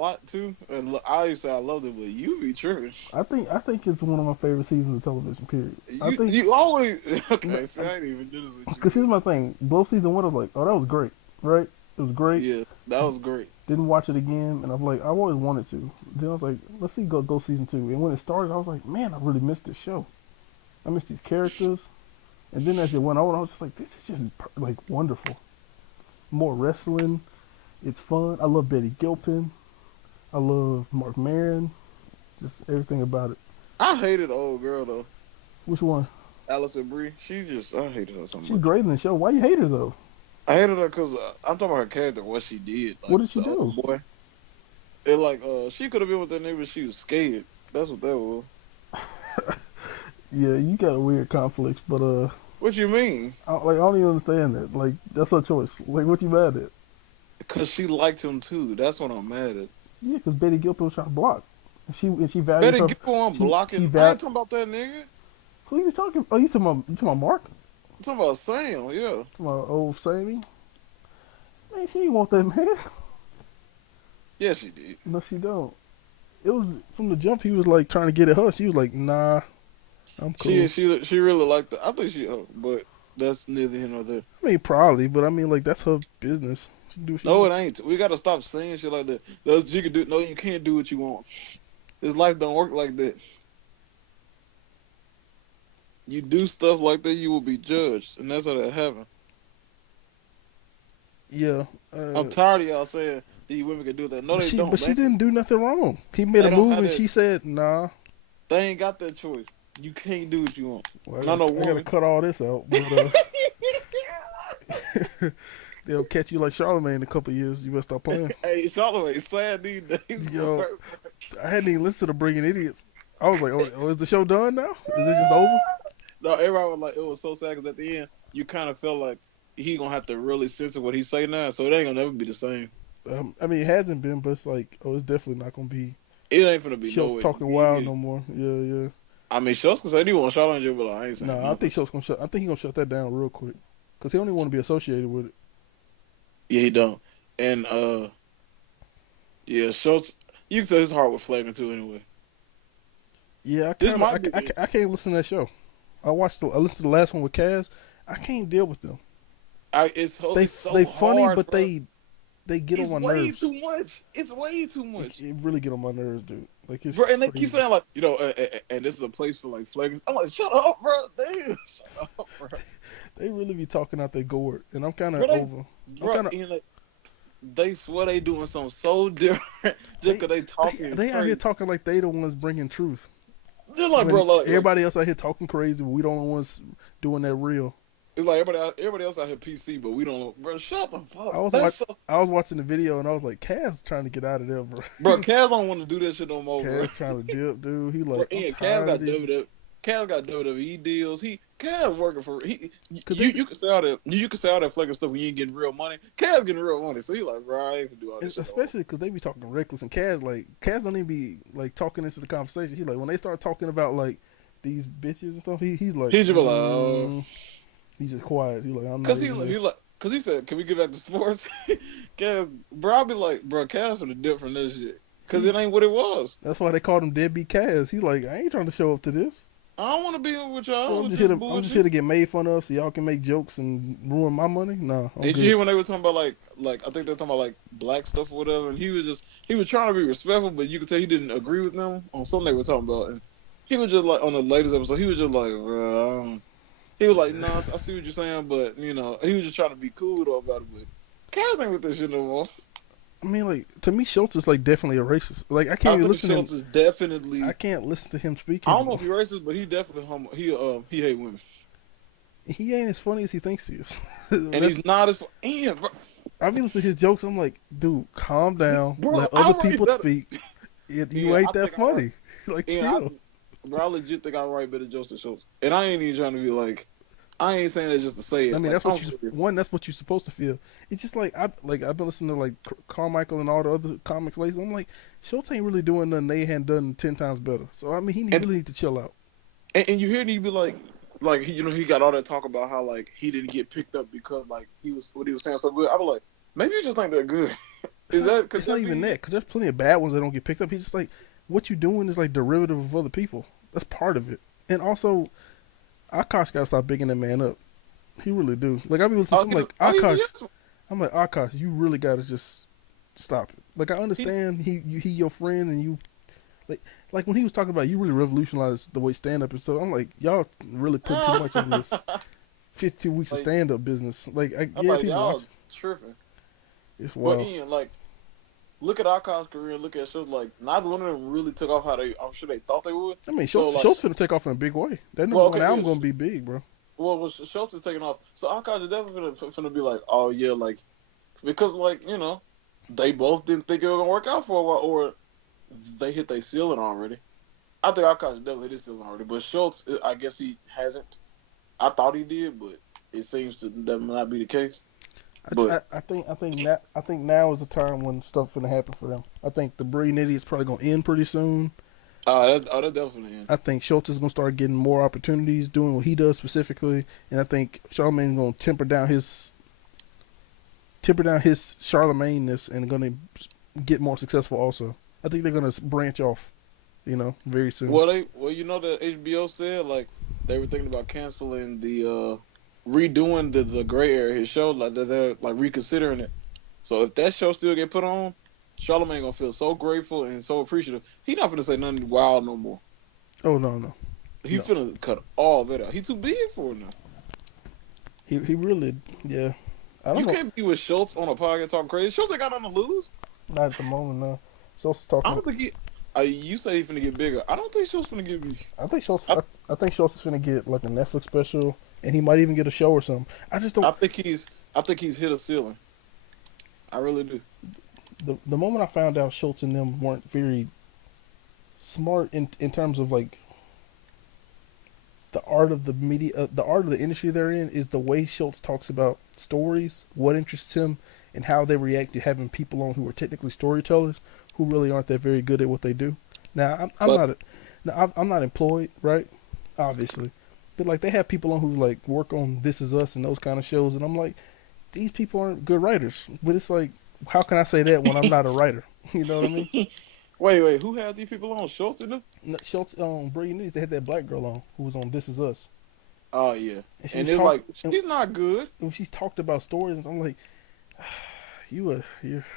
lot too. And I used to say I loved it, but you be tripping. I think it's one of my favorite seasons of television. Period. I think You always okay. See, I ain't even do this with because here's you. my thing. Both season one, I was like, oh, that was great, right? It was great. Yeah, that was great. Didn't watch it again, and I'm like, I've always wanted to. Then I was like, let's see, go season two. And when it started, I was like, man, I really missed this show. I missed these characters. And then as it went on, I was just like, this is just like wonderful. More wrestling. It's fun. I love Betty Gilpin. I love Mark Maron. Just everything about it. I hated the old girl though, Which one? Allison Brie. I hated her so She's much. great in the show. Why you hate her though? I hated her because I'm talking about her character, what she did, What like did she the do? old boy. It like she could have been with that nigga, but she was scared. That's what that was. Yeah, you got a weird conflicts, but What you mean? I don't even understand that. Like, that's her choice. Like, what you mad at? Because she liked him too. That's what I'm mad at. Yeah, because Betty Gilpin was trying to block, and she valued Better her. get on She blocking. I val. ain't talking about that nigga. Who you talking? Oh, you talking about Mark? I'm talking about Sam. Yeah. Talking about old Sammy? Man, she ain't want that man. Yeah, she did. No, she don't. It was from the jump. He was like trying to get at her. She was like, "Nah, I'm She cool." she she really liked it. I think she. But that's neither here nor there. I mean, probably, but I mean, like that's her business. She can do what she No, wants. it ain't. We gotta stop saying shit like that. That's you can do. No, you can't do what you want. This life don't work like that. You do stuff like that, you will be judged, and that's how that happen. Yeah. I'm tired of y'all saying these women can do that. No, But they she, don't. but she didn't do nothing wrong. He made a They don't move have and that. she said, "Nah." They ain't got that choice. You can't do what you want. Well, Not no I gotta woman. cut all this out, but they'll catch you like Charlamagne in a couple of years. You better stop playing. Hey, Charlamagne, sad these days, boy. Yo, I hadn't even listened to Bringing Idiots. I was like, oh, is the show done now? Is it just over? No, everybody was like, it was so sad because at the end, you kind of felt like he gonna have to really censor what he say now, so it ain't gonna never be the same. I mean, it hasn't been, but it's like, oh, it's definitely not gonna be It ain't gonna be Schultz no way. talking wild no more. Yeah, yeah. I mean, Schultz can say he want Charlamagne, but like, I ain't saying No, I nothing. think Schultz gonna shut. I think he gonna shut that down real quick because he don't even want to be associated with it. Yeah, he don't. And yeah, Schultz. You can tell his heart was flagging too. Anyway, Yeah, I this kind of, might be. I can't listen to that show. I listened to the last one with Kaz. I can't deal with them. It's so They funny, hard, but bro. they get on It's my way nerves. too much. It's way too much. It really get on my nerves, dude. Like it's Bro, and they keep crazy. saying like, and this is a place for like flaggers. I'm like, shut up, bro. Damn, shut up, bro. They really be talking out their gourd, and I'm kind of Bro, over. I'm bro, kind of and like, they swear they doing something so different just they because they talking they out here crazy. talking like they the ones bringing truth. They're like, bro, When like everybody else out here talking crazy, but we don't the ones doing that real. it's like everybody else out here PC, but we don't. Bro, shut the I fuck. was That's watch, so. I was watching the video and I was like, Kaz trying to get out of there, bro. Bro, Kaz don't want to do that shit no more, bro. Kaz trying to dip, dude. He Bro, like, I'm and tired of this. Kaz got WWE deals. Kaz working for Cause they, you can say all that flaking stuff when you ain't getting real money. Kaz getting real money, so he like, bro, I ain't gonna do all this shit no more. especially because they be talking reckless and Kaz don't even be like talking into the conversation. He like when they start talking about like these bitches and stuff, he's like, He just be like, oh. he's just quiet. He's like, I'm not Cause even there. cause he said, can we get back to sports? Kaz, bro, I be like, bro, Kaz finna dip from this shit. Cause it ain't what it was. That's why they called him Deadbeat Kaz. He's like, I ain't trying to show up to this. I don't want to be with Bro, y'all I'm with just this here to I'm just here bullshit. to get made fun of so y'all can make jokes and ruin my money. Nah, I'm Did you good. hear when they were talking about like I think they were talking about like black stuff or whatever, and he was trying to be respectful, but you could tell he didn't agree with them on something they were talking about, and he was just like on the latest episode, he was just like, he was like, nah, I see what you're saying, but he was just trying to be cool though about it, but Kaz ain't with this shit no more. I mean, like to me, Schultz is like definitely a racist. Like I can't I even think listen to him. Schultz is definitely. I can't listen to him I speaking. don't know if he's racist, but he definitely he hate women, He ain't as funny as he thinks he is. and That's he's not as and bro, I be listening to his jokes. I'm like, dude, calm down. bro Let I other write people better. speak. You Yeah, ain't I that think I write. funny. Like Yeah, chill. bro, I legit think I write better jokes than Schultz, and I ain't even trying to be like. I ain't saying that just to say I it. mean, Like that's I'm what you serious. one. That's what you're supposed to feel. It's just like I've been listening to like Carmichael and all the other comics lately. I'm like, Schultz ain't really doing nothing they hadn't done 10 times better. So I mean, he And really need to chill out. and you hear me be like he got all that talk about how like he didn't get picked up because like he was what he was saying so good. I was like, maybe you just think they're good. It's Is not. that could It's not that even be that it? because there's plenty of bad ones that don't get picked up. He's just like, what you doing is like derivative of other people. That's part of it. And also, Akash gotta stop bigging that man up. He really do. Like I be listening, Oh, to I'm he's like oh he's a Akash. yes. I'm like Akash. You really gotta just stop it. Like I He's understand he your friend and you like when he was talking about you really revolutionized the way stand up and so I'm like y'all really put too much on this 15 weeks of like stand up business. Like I yeah, thought people watch. y'all tripping. It's But wild. Ian, like, look at Akash's career and look at shows like neither one of them really took off how they I'm sure they thought they would. I mean, So like, Schultz finna take off in a big way. That number well, one okay, album yeah, gonna be big, bro. Schultz is taking off. So Akash is definitely finna be like, oh yeah, like because like they both didn't think it was gonna work out for a while, or they hit their ceiling already. I think Akash definitely hit his ceiling already, but Schultz, I guess he hasn't. I thought he did, but it seems to that not be the case. But I think now is the time when stuff finna happen for them. I think the Brilliant Idiot's probably gonna end pretty soon. that's definitely him. I think Schultz is gonna start getting more opportunities doing what he does specifically, and I think Charlemagne's gonna temper down his Charlemagne-ness and gonna get more successful also. I think they're gonna branch off, very soon. Well, that HBO said like they were thinking about canceling the redoing the gray area his show, like they're like reconsidering it. So if that show still get put on, Charlamagne gonna feel so grateful and so appreciative. He not gonna say nothing wild no more. Oh no, no, He no. finna cut all that out. He too big for it now. He really, yeah. I don't You know. can't be with Schultz on a podcast talking crazy. Schultz ain't got nothing to lose. Not at the moment, no. Schultz is I talking. don't think he. You say he finna get bigger. I don't think Schultz finna get big. I think Schultz. I, I think Schultz is gonna get like a Netflix special, and he might even get a show or something. I just don't. I think he's. I think he's hit a ceiling. I really do. The moment I found out Schultz and them weren't very smart in terms of like the art of the media, the art of the industry they're in, is the way Schultz talks about stories, what interests him, and how they react to having people on who are technically storytellers who really aren't that very good at what they do. Now I'm But not. Now, I'm not employed, right? Obviously, but like they have people on who like work on This Is Us and those kind of shows, and I'm like, these people aren't good writers. But it's like, how can I say that when I'm not a writer? You know what I mean? wait, who had these people on? Schultz in them? Schultz, Brilliant Idiots, they had that black girl on who was on This Is Us, Oh yeah, and she and was it's talk, like and she's not good. when she's talked about stories, and I'm like, you're,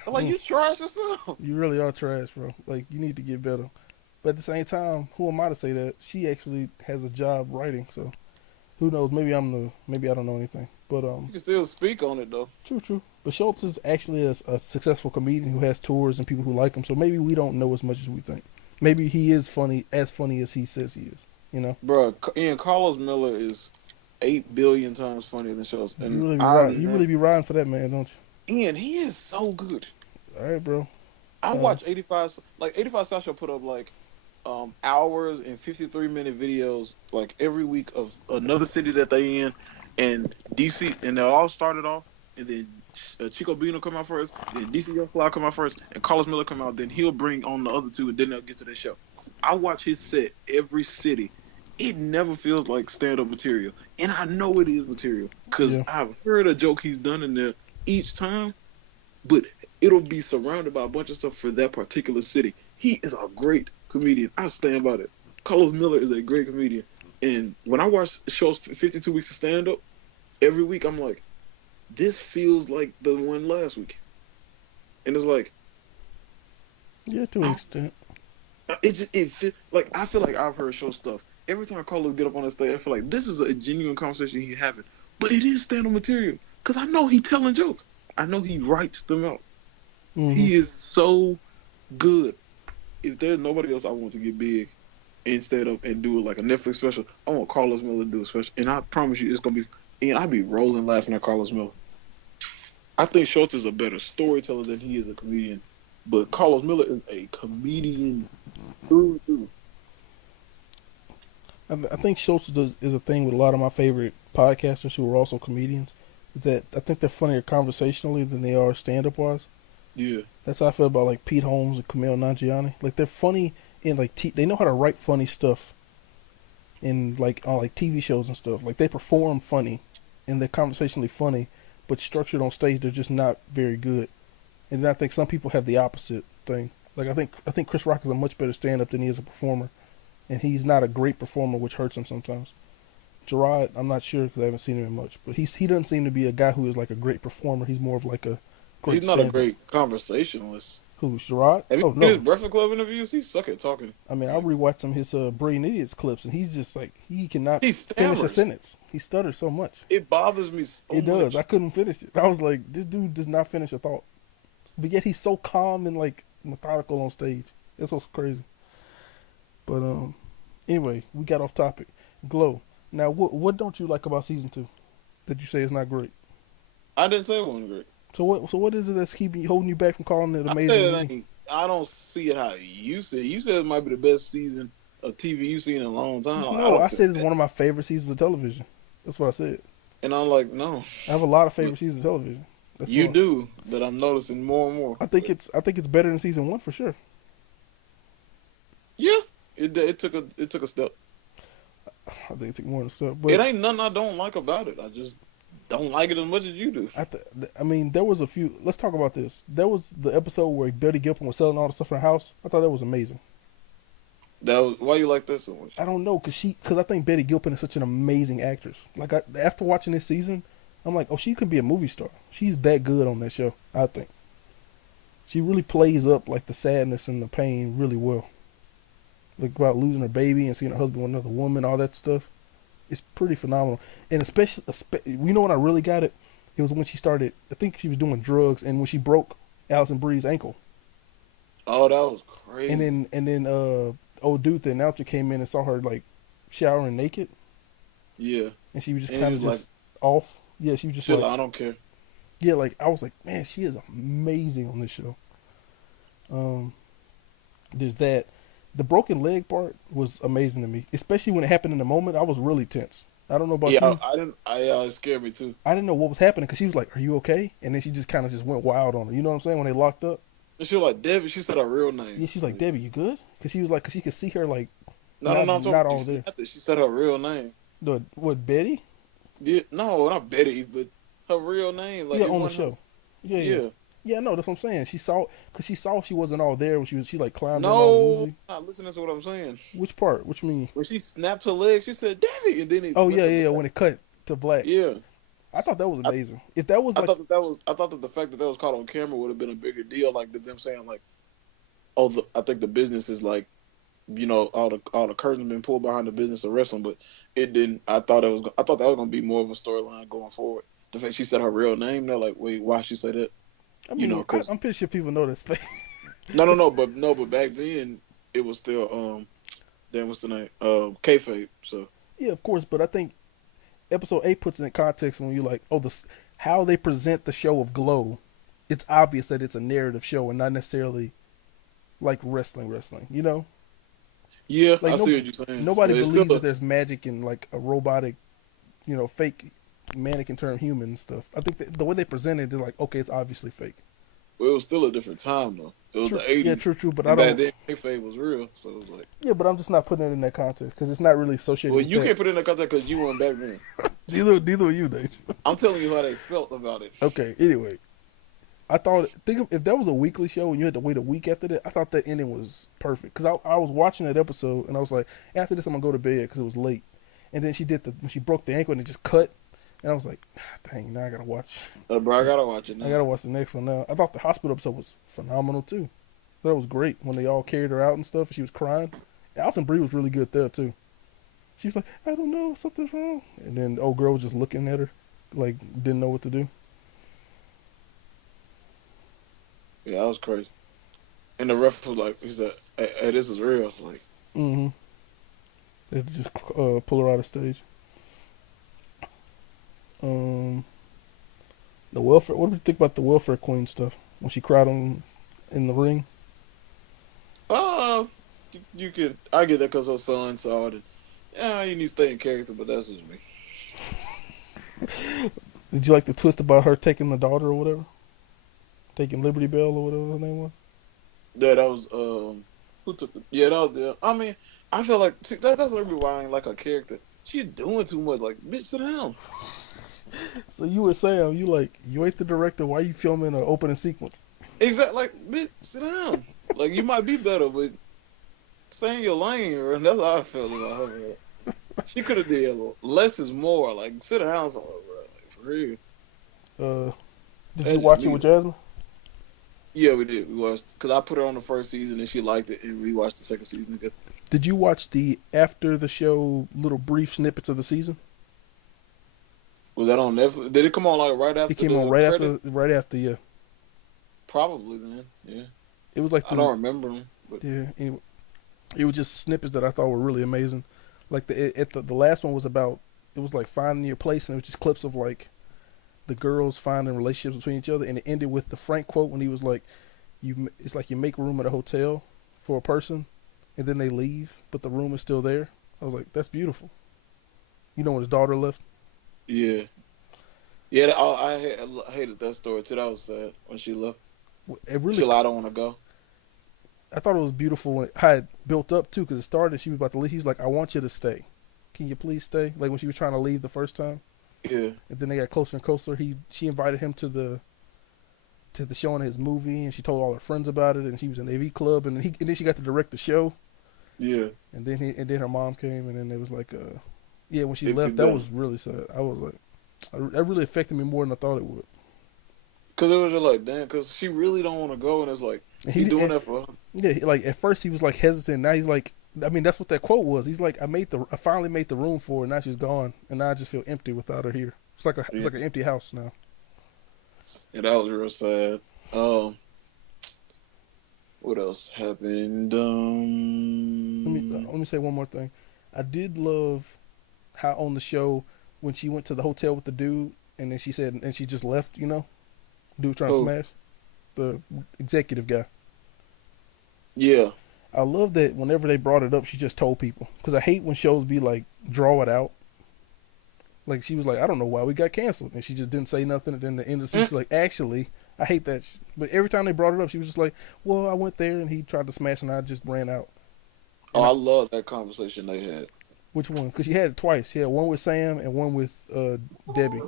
Like you trash yourself. you really are trash, bro. Like you need to get better. But at the same time, who am I to say that? She actually has a job writing, so who knows? Maybe I don't know anything. But You can still speak on it though. true, true. But Schultz is actually a successful comedian who has tours and people who like him. So maybe we don't know as much as we think. Maybe he is funny, as funny as he says he is. You know, Bro, Ian Carlos Miller is 8 billion times funnier than Schultz, you and really be I've riding. You never. really be riding for that man, don't Ian, he is so good. you? All right, bro. I Uh, watch 85. Like 85 South Show put up like hours and 53-minute videos like every week of another city that they in, and DC, and they all started off, and then Chico Beano come out first, then DC Young Fly come out first, and Carlos Miller come out. Then he'll bring on the other two, and then they'll get to their show. I watch his set every city. It never feels like stand-up material, and I know it is material because yeah. I've heard a joke he's done in there each time, but it'll be surrounded by a bunch of stuff for that particular city. He is a great comedian. I stand by that. Carlos Miller is a great comedian. And when I watch shows 52 weeks of stand up, every week I'm like, this feels like the one last week. And it's like, Yeah, to an I, extent. like I feel like I've heard show stuff. Every time Carlos get up on the stage, I feel like this is a genuine conversation he's having. But it is stand up material. Because I know he's telling jokes. I know he writes them out. Mm-hmm. He is so good. If there's nobody else I want to get big instead of and do it like a Netflix special, I want Carlos Miller to do a special. And I promise you it's gonna be and I'll be rolling laughing at Carlos Miller. I think Schultz is a better storyteller than he is a comedian. But Carlos Miller is a comedian through and through. I think Schultz is a thing with a lot of my favorite podcasters who are also comedians. Is that I think they're funnier conversationally than they are stand-up wise. Yeah. That's how I feel about like Pete Holmes and Kumail Nanjiani. Like they're funny in like they know how to write funny stuff in like on like TV shows and stuff. Like they perform funny and they're conversationally funny, but structured on stage they're just not very good. And then I think some people have the opposite thing. Like I think Chris Rock is a much better stand up than he is a performer, and he's not a great performer, which hurts him sometimes. Gerard, I'm not sure because I haven't seen him in much, but he doesn't seem to be a guy who is like a great performer. He's more of like a He's great not a stand up. great conversationalist. Who's Gerard? Have you Oh seen his no. Breakfast Club interviews? He suck at talking. I mean, I Like rewatched some of his Brilliant Idiots clips, and he's just like he cannot he finish a stammers. sentence. He stutters so much. It bothers me so It does. I much. couldn't finish it. I was like, this dude does not finish a thought, but yet he's so calm and like methodical on stage. It's so crazy. But anyway, we got off topic. Glow. Now, what don't you like about season two that you say is not great? I didn't say it wasn't great. So what is it that's keeping holding you back from calling it I amazing said to it you? ain't. I don't see it how you see it. You said it might be the best season of TV you've seen in a long time. I No, I don't feel said it's that. one of my favorite seasons of television. That's what I said. And I'm like, no, I have a lot of favorite seasons of television. That's you why do that. I'm noticing more and more. But I think it's better than season one for sure. yeah, it took a step. I think it took more than stuff, It but ain't nothing I don't like about it. I just don't like it as much as you do. I mean, there was a few. Let's talk about this. There was the episode where Betty Gilpin was selling all the stuff in the house. I thought that was amazing. That was why you like that so much. I don't know, cause I think Betty Gilpin is such an amazing actress. Like after watching this season, I'm like, oh, she could be a movie star. She's that good on that show. I think she really plays up like the sadness and the pain really well. Like about losing her baby and seeing her husband with another woman, all that stuff. It's pretty phenomenal. And especially, you know when I really got it? It was when she started. I think she was doing drugs, and when she broke Allison Bree's ankle, Oh, that was and crazy. then old dude, the announcer, came in and saw her like showering naked, Yeah, and she was just and he kind of was like, just off. Yeah, she was just "Chill, like, I don't care." yeah, like I was like, man, she is amazing on this show. Um, there's that. The broken leg part was amazing to me, especially when it happened in the moment. I was really tense. I don't know about Yeah, you. I didn't. It scared me too. I didn't know what was happening because she was like, "Are you okay?" And then she just kind of just went wild on her. You know what I'm saying? When they locked up, And she was like, "Debbie," she said her real yeah, name. she's like, Like, "Debbie, you good?" Because she was like, because she could see her like no, no, no. I'm talking not about you all there. snapped it. She said her real name. The what Betty? Yeah, no, not Betty, but her real name. Like Yeah, it on the wasn't show. her. Yeah, yeah, Yeah. yeah. No, that's what I'm saying. She saw because she saw she wasn't all there when she like climbed in all No, woozy. not listening to what I'm saying. Which part? Which mean? When she snapped her leg, she said, "Debbie," and then it Oh went yeah, to yeah, yeah. black. When it cut to black, Yeah. I thought that was I, amazing. If that was I like, thought that was I thought that the fact that that was caught on camera would have been a bigger deal. Like them saying like, "Oh, I think the business is like, all the curtains been pulled behind the business of wrestling," but it didn't. I thought that was gonna be more of a storyline going forward. The fact she said her real name, they're like, "Wait, why she say that?" I mean, Because I'm pretty sure people know that's fake. no, but back then it was still damn, what's the name? Kayfabe. So Yeah, of course, but I think episode 8 puts it in context when you're like, oh, how they present the show of Glow. It's obvious that it's a narrative show and not necessarily like wrestling. You know, yeah, like I see no, what you're saying, nobody but it's still believes that there's magic in like a robotic, fake mannequin turned human and stuff. I think that the way they present it, they're like, okay, it's obviously fake. well, it was still a different time though. It was True, the yeah, '80s, true, but I and back don't. then kayfabe was real. So it was like, Yeah, but I'm just not putting it in that context because it's not really associated well, with you that. can't put it in the context because you weren't back then. Neither are you, Dave. I'm telling you how they felt about it. Okay, anyway, if that was a weekly show and you had to wait a week after that, I thought that ending was perfect because I was watching that episode and I was like, after this I'm gonna go to bed because it was late, and then when she broke the ankle and it just cut, and I was like, dang, now I gotta watch. Bro, I gotta watch it I now. gotta watch the next one now. I thought the hospital episode was phenomenal too. That was great when they all carried her out and stuff and she was crying. Alison Brie was really good there too. She was like, I don't know, something's wrong, and then the old girl was just looking at her like didn't know what to do. Yeah, that was crazy. And the ref was like, he said, "Hey, this is real." Like, Mm-hmm. They had to just pull her out of stage. Um, the welfare. What do you think about the welfare queen stuff when she cried in the ring? oh, you could. I get that because her son saw it. And, yeah, you need to stay in character, but that's just me. Did you like the twist about her taking the daughter or whatever, taking Liberty Bell or whatever her name was? Yeah, that was who took the? Yeah, that was the. I mean, I feel like see, that's maybe why I ain't like her character. She's doing too much. Like, bitch, sit down. So you were saying you ain't the director. Why you filming an opening sequence? exactly. Like, bitch, sit down. Like, you might be better, but stay in your lane, and that's how I felt about her. Bro. She could have did less is more. Like, sit down somewhere, bro. Like, for real. Uh, did you That's just watch it me. with Jasmine? Yeah, we did. We watched because I put her on the first season and she liked it, and we watched the second season again. Did you watch the after the show little brief snippets of the season? Was that on Netflix? Did it come on like right It after came on the right credit? after, right after. Yeah, Probably then. Yeah, it was like I don't remember them, but yeah. Anyway, it was just snippets that I thought were really amazing. Like the last one was about, it was like finding your place, and it was just clips of like the girls finding relationships between each other, and it ended with the Frank quote when he was like, "You, it's like you make room at a hotel for a person, and then they leave, but the room is still there." I was like, "That's beautiful." You know when his daughter left. yeah, yeah. I hated that story too. That was sad when she left. It She really, like, I don't want to go. I thought it was beautiful when it had built up too, because it started. She was about to leave. He was like, "I want you to stay. Can you please stay?" Like when she was trying to leave the first time, Yeah, and then they got closer and closer. She invited him to the showing of his movie, and she told all her friends about it, and she was in the AV club, and then she got to direct the show, yeah. and then her mom came, and then it was like yeah, when she It left, that done was really sad. I was like, that really affected me more than I thought it would. because it was just like, damn, because she really don't want to go, and it's like And he doing and, that for her. yeah, like at first he was like hesitant. Now he's like, I mean, that's what that quote was. He's like, I finally made the room for her. Now she's gone, and now I just feel empty without her here. It's Yeah, like an empty house now. and that was real sad. Um, what else happened? Let me say one more thing. I did love how on the show when she went to the hotel with the dude, and then she said, and she just left. You know, dude trying to Who? smash the executive guy. Yeah. I love that whenever they brought it up, she just told people. Because I hate when shows be like, draw it out. Like, she was like, I don't know why we got canceled. And she just didn't say nothing. And then the end of the season, Mm. she's like, actually, I hate that. But every time they brought it up, she was just like, well, I went there and he tried to smash and I just ran out. Oh, And I I, love that conversation they had. which one? Because she had it twice. She had one with Sam and one with Debbie.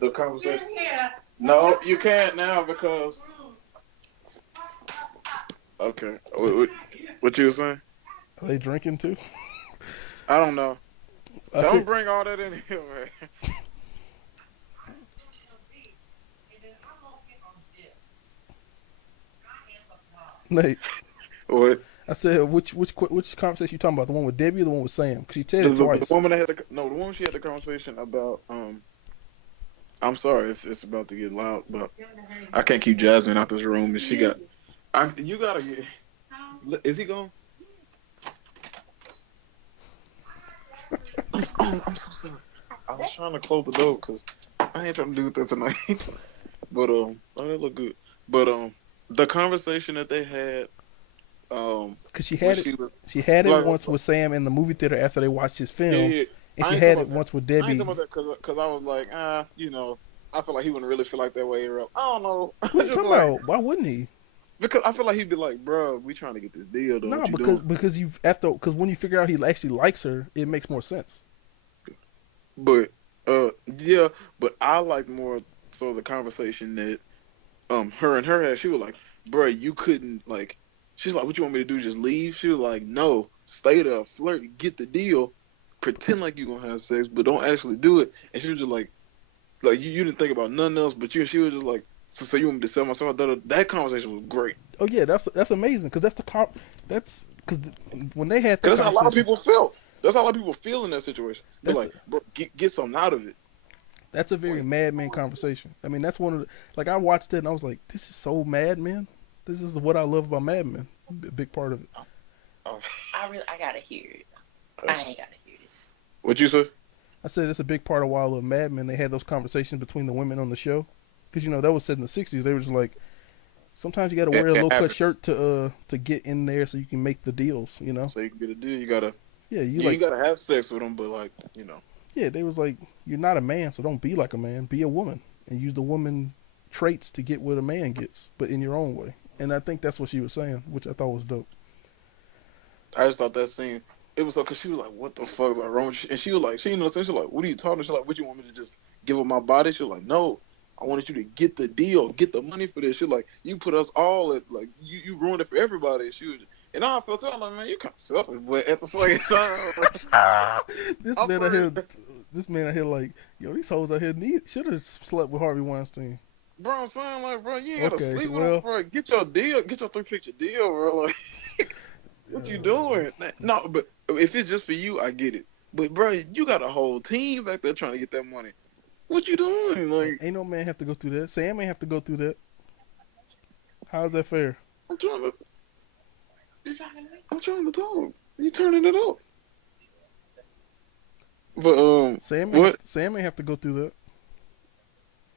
The conversation. No, you can't now because. Okay. What you were saying? Are they drinking too? I don't know. I Don't said, bring all that in here, man. Nate, What? I said, which conversation you talking about? The one with Debbie or the one with Sam? Because she said it The twice. woman that had the woman she had the conversation about. I'm sorry if it's about to get loud, but I can't keep Jasmine out this room, and she got. You gotta get. Is he gone? I'm so sorry. I was trying to close the door because I ain't trying to do that tonight. But oh, that look good. But the conversation that they had, Because when she was she had it like, once with Sam in the movie theater after they watched his yeah, film, yeah. and I she ain't talking had it about that. once with I ain't Debbie. talking about that because I was like, I feel like he wouldn't really feel like that way. I don't know. What you Just talking like about? Why wouldn't he? because I feel like he'd be like, bro, we trying to get this deal done. No, What you doing? because you after because when you figure out he actually likes her, it makes more sense. But yeah, but I like more so the conversation that her and her had. She was like, bro, you couldn't like. She's like, what you want me to do? Just leave? She was like, no, stay there, flirt, get the deal, pretend like you gonna have sex, but don't actually do it. And she was just like you didn't think about nothing else, but she was just like, so you want me to sell myself? That conversation was great. Oh yeah, that's amazing because that's because when they had that Cause that's how a lot of conversation, people felt. That's how a lot of people feel in that situation. They're that's like, bro, get something out of it. that's a very Like, Mad Men conversation. I mean, that's one of the, like I watched it and I was like, this is so Mad Men. This is what I love about Mad Men. A big part of it. oh, I gotta hear it. I ain't gotta hear it. what you say? I said it's a big part of why I love Mad Men. They had those conversations between the women on the show because that was set in the '60s. They were just like, sometimes you got to wear a low cut shirt to get in there so you can make the deals. So you can get a deal. You gotta Yeah, you ain't gotta have sex with them, but like yeah. They was like, you're not a man, so don't be like a man. Be a woman and use the woman traits to get what a man gets, but in your own way. And I think that's what she was saying, which I thought was dope. I just thought that scene. It was so because she was like, "What the fuck is like wrong with you?" And she was like, "She didn't know." She was like, "What are you talking?" She's like, "What you want me to just give up my body?" She was like, "No." I wanted you to get the deal, get the money for this shit. Like you put us all at like you ruined it for everybody. And she was, and I felt too, I'm like, man, you kind of selfish, but at the same time, this I'm man out here, pretty, this man out here, like, yo, these hoes out here need should have slept with Harvey Weinstein. bro. I'm saying like, bro, you ain't gotta Okay, sleep with him, well, bro. Get your deal, get your 3 picture deal, bro. Like, what you doing? No, but if it's just for you, I get it. But bro, you got a whole team back there trying to get that money. What you doing? Like, ain't no man have to go through that. Sam ain't have to go through that. How's that fair? I'm trying to, You talking to me? I'm trying to talk. You turning it up. But what? Sam ain't have to go through that.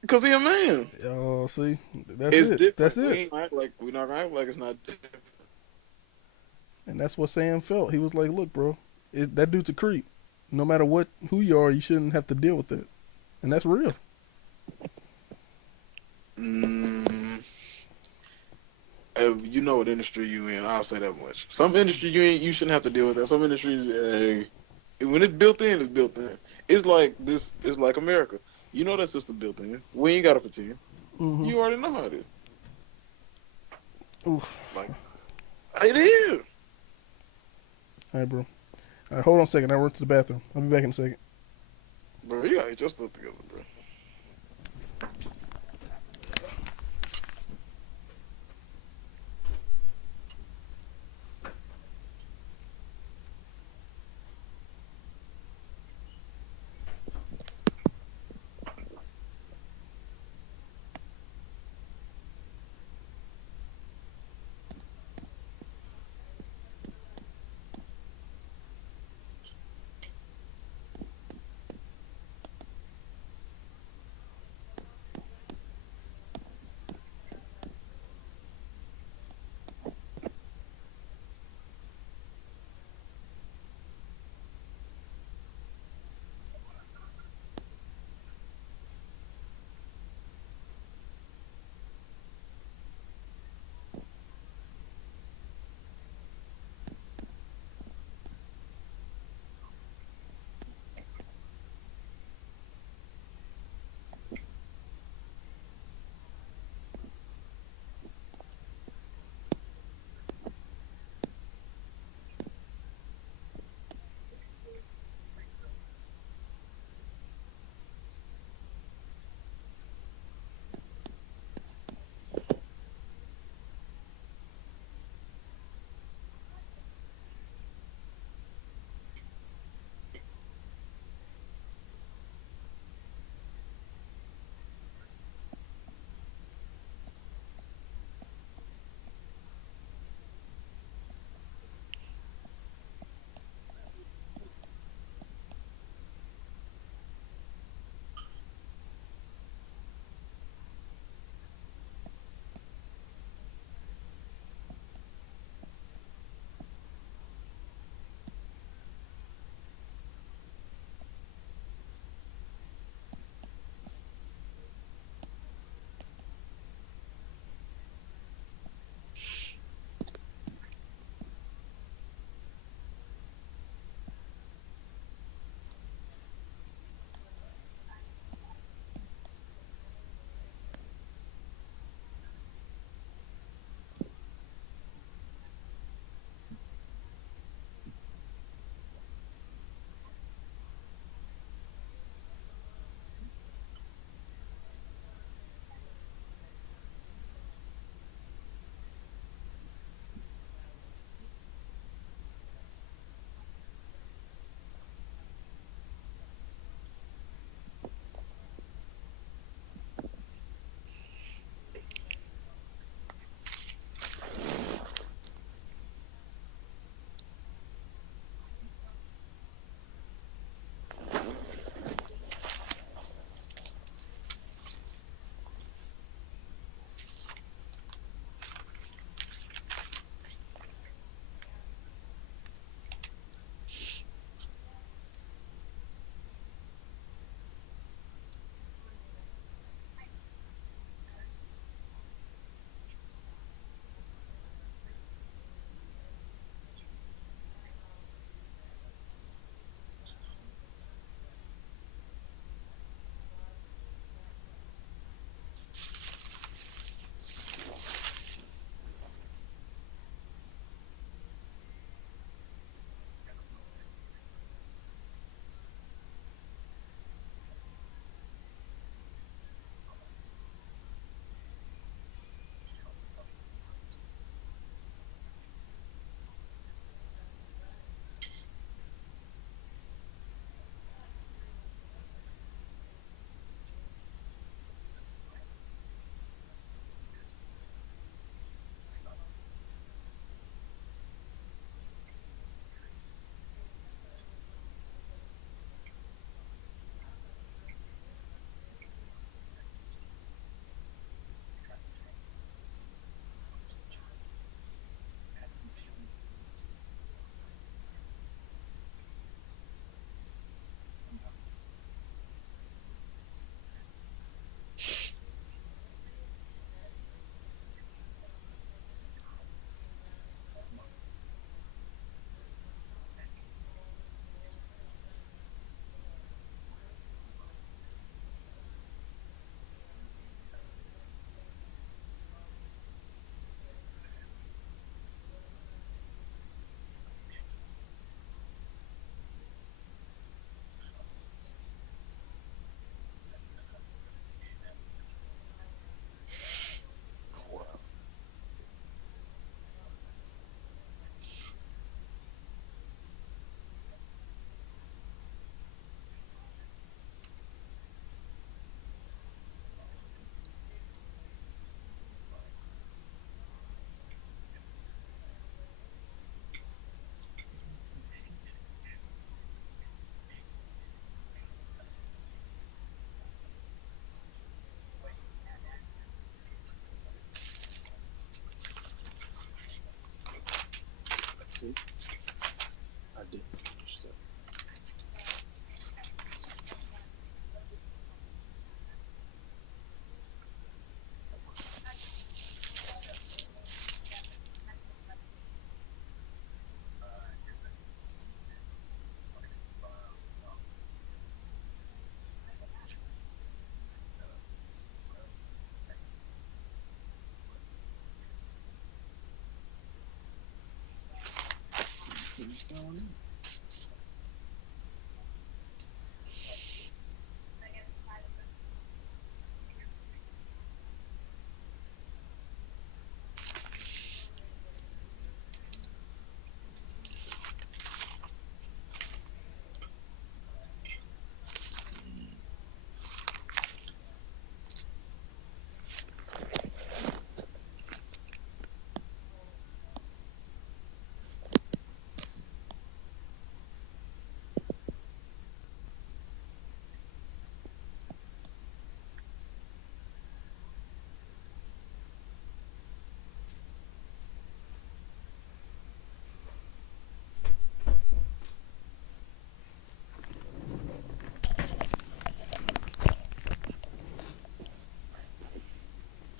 Because he a man. Oh, see, that's It's it. That's different. We it. ain't act like we not gonna act like it's not different. And that's what Sam felt. He was like, "Look, bro, that dude's a creep. No matter who you are, you shouldn't have to deal with that." And that's real. Mm, you know what industry you in? I'll say that much. Some industry you shouldn't have to deal with that. Some industries, when it's built in, it's built in. It's like this. It's like America. You know that system built in. We ain't gotta pretend. Mm-hmm. You already know how it is. Oof. Like it is. All right, bro. All right, hold on a second. I run to the bathroom. I'll be back in a second. Bro, you gotta get your stuff together, bro.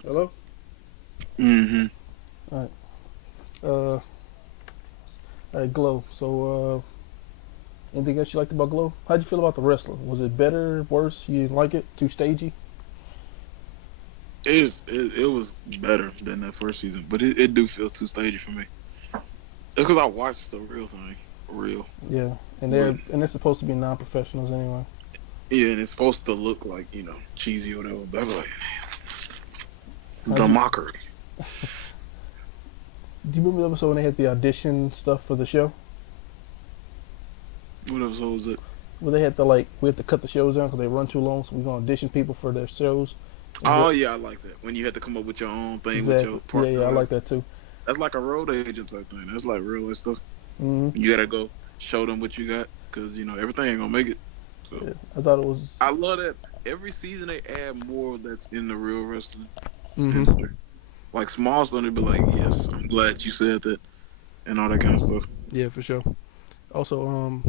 Hello. Mm-hmm. All right. All right. Glow. So, anything else you liked about Glow? How'd you feel about the wrestling? Was it better, worse? You didn't like it? Too stagey? It was better than that first season, but it do feel too stagey for me. It's because I watched the real thing, real. Yeah. And But they're supposed to be non-professionals anyway. yeah, and it's supposed to look like cheesy or whatever. But I'm like How'd the you? mockery. Do you remember the episode when they had the audition stuff for the show? What episode was it? Where they had to like we had to cut the shows down because they run too long, so we're gonna audition people for their shows. And Oh do yeah, I like that. When you had to come up with your own thing with your exactly. Yeah, partner. yeah, Or I whatever. like that too. That's like a road agent type thing. That's like real life stuff. Hmm. You gotta go show them what you got because everything ain't gonna make it. So Yeah, I thought it was. I love that every season they add more that's in the real wrestling Hmm. industry. Like small stuff, they'd be like, "Yes, I'm glad you said that," and all that kind of stuff. Yeah, for sure. Also,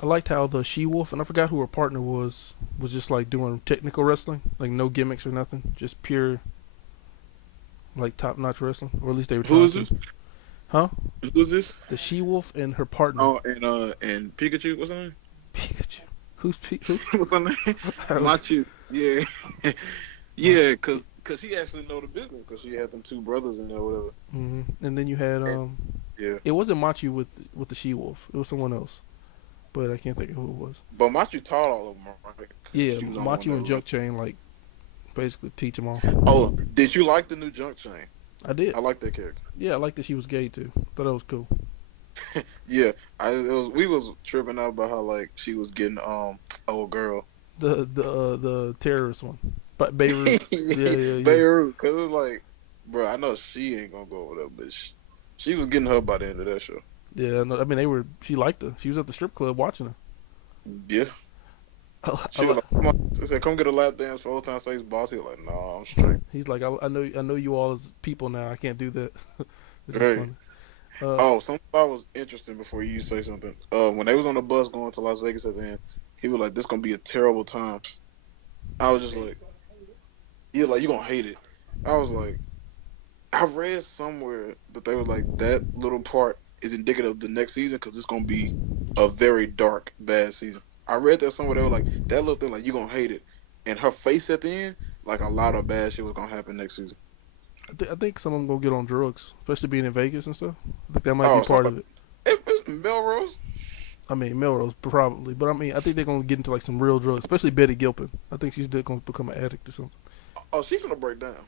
I liked how the She Wolf and I forgot who her partner was just like doing technical wrestling, like no gimmicks or nothing, just pure like top notch wrestling, or at least they were Who trying is to. this? Huh? Who is this? The She Wolf and her partner. Oh, and Pikachu. What's her name? Pikachu. Who? What's her name? Machu. Yeah, yeah. Cause he actually know the business. Cause she had them two brothers in there, whatever. Hmm. And then you had And, yeah, it wasn't Machu with the She Wolf. It was someone else, but I can't think of who it was. but Machu taught all of them, right? Cause Yeah, she was the only one Machu that and was. Junk Chain like basically teach them all. Oh, did you like the new Junk Chain? I did. I like that character. Yeah, I liked that she was gay too. Thought that was cool. Yeah, we was tripping out about how like she was getting old girl. The terrorist one, but Beirut. Yeah, yeah, yeah. Beirut, cause it's like, bro, I know she ain't gonna go over there, but she was getting her by the end of that show. Yeah, no, I mean they were. She liked her. She was at the strip club watching her. Yeah, I she was li- like, come on, she said, come get a lap dance for old time say's boss. He was like, no, I'm straight. He's like, I know you all as people now. I can't do that. Which is Right. funny. Uh, Oh, something I was interesting before you say something. When they was on the bus going to Las Vegas at the end, he was like, this gonna be a terrible time. I was just like, yeah, like you gonna hate it. I was like, I read somewhere that they was like that little part is indicative of the next season because it's gonna be a very dark, bad season. I read that somewhere they were like that little thing like you gonna hate it, and her face at the end like a lot of bad shit was gonna happen next season. I think some of them gonna get on drugs, especially being in Vegas and stuff. I think that might be Oh, part of it. it's Melrose. I mean, Melrose probably, but I mean, I think they're gonna get into like some real drugs, especially Betty Gilpin. I think she's gonna become an addict or something. Oh, she's gonna break down.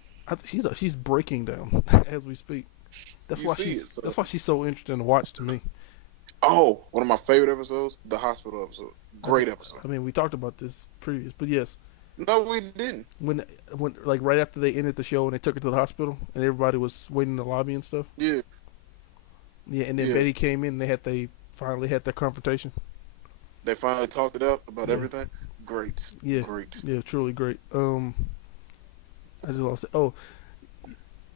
She's breaking down as we speak. That's You why see it. So. that's why she's so interesting to watch to me. Oh, one of my favorite episodes, the hospital episode. Great episode. I mean, we talked about this previous, but yes, No, we didn't. when like right after they ended the show and they took her to the hospital and everybody was waiting in the lobby and stuff. Yeah, Yeah, and then yeah. Betty came in and they finally had their confrontation. They finally talked it out about Yeah. everything. Great, Yeah, great. yeah, truly great. I just lost it. Oh,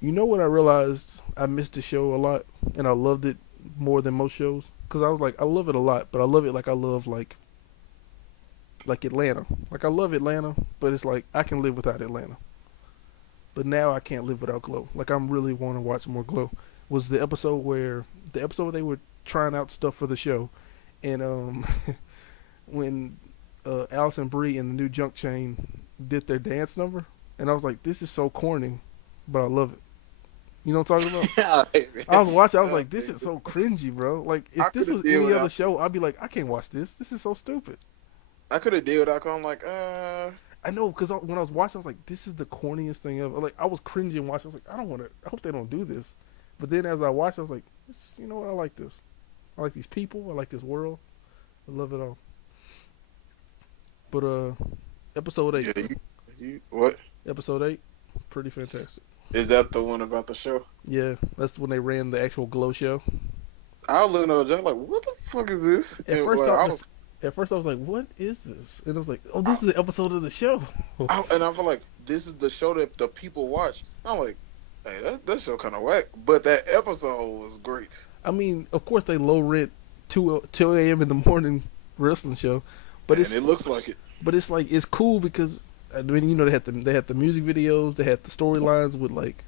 you know what I realized? I missed the show a lot, and I loved it more than most shows. Cause I was like, I love it a lot, but I love it like I love like Atlanta. Like I love Atlanta, but it's like I can live without Atlanta. But now I can't live without Glow. Like I'm really want to watch more Glow. Was the episode where they were trying out stuff for the show, and when Allison Brie and the new Junk Chain did their dance number, and I was like, this is so corny, but I love it. You know what I'm talking about? I was watching. I was like, this is so cringy, bro. Like, I if could this have was deal any other without. show, I'd be like, I can't watch this. This is so stupid. I could have deal without. I'm like, I know because when I was watching, I was like, this is the corniest thing ever. Like, I was cringing watching. I was like, I don't want to. I hope they don't do this. But then as I watched, I was like, you know what? I like this. I like these people. I like this world. I love it all. But episode eight, yeah, what episode eight, pretty fantastic. is that the one about the show? Yeah, that's when they ran the actual Glow show. I was looking at the like, what the fuck is this? At And first, like, at first I was like, what is this? And I was like, oh, this is an episode of the show. and I feel like this is the show that the people watch. I'm like, hey, that show kind of whack, but that episode was great. I mean, of course they low rent 2 a.m. in the morning wrestling show, but And it looks like it. it's like it's cool because I mean you know they had the music videos, they had the storylines with like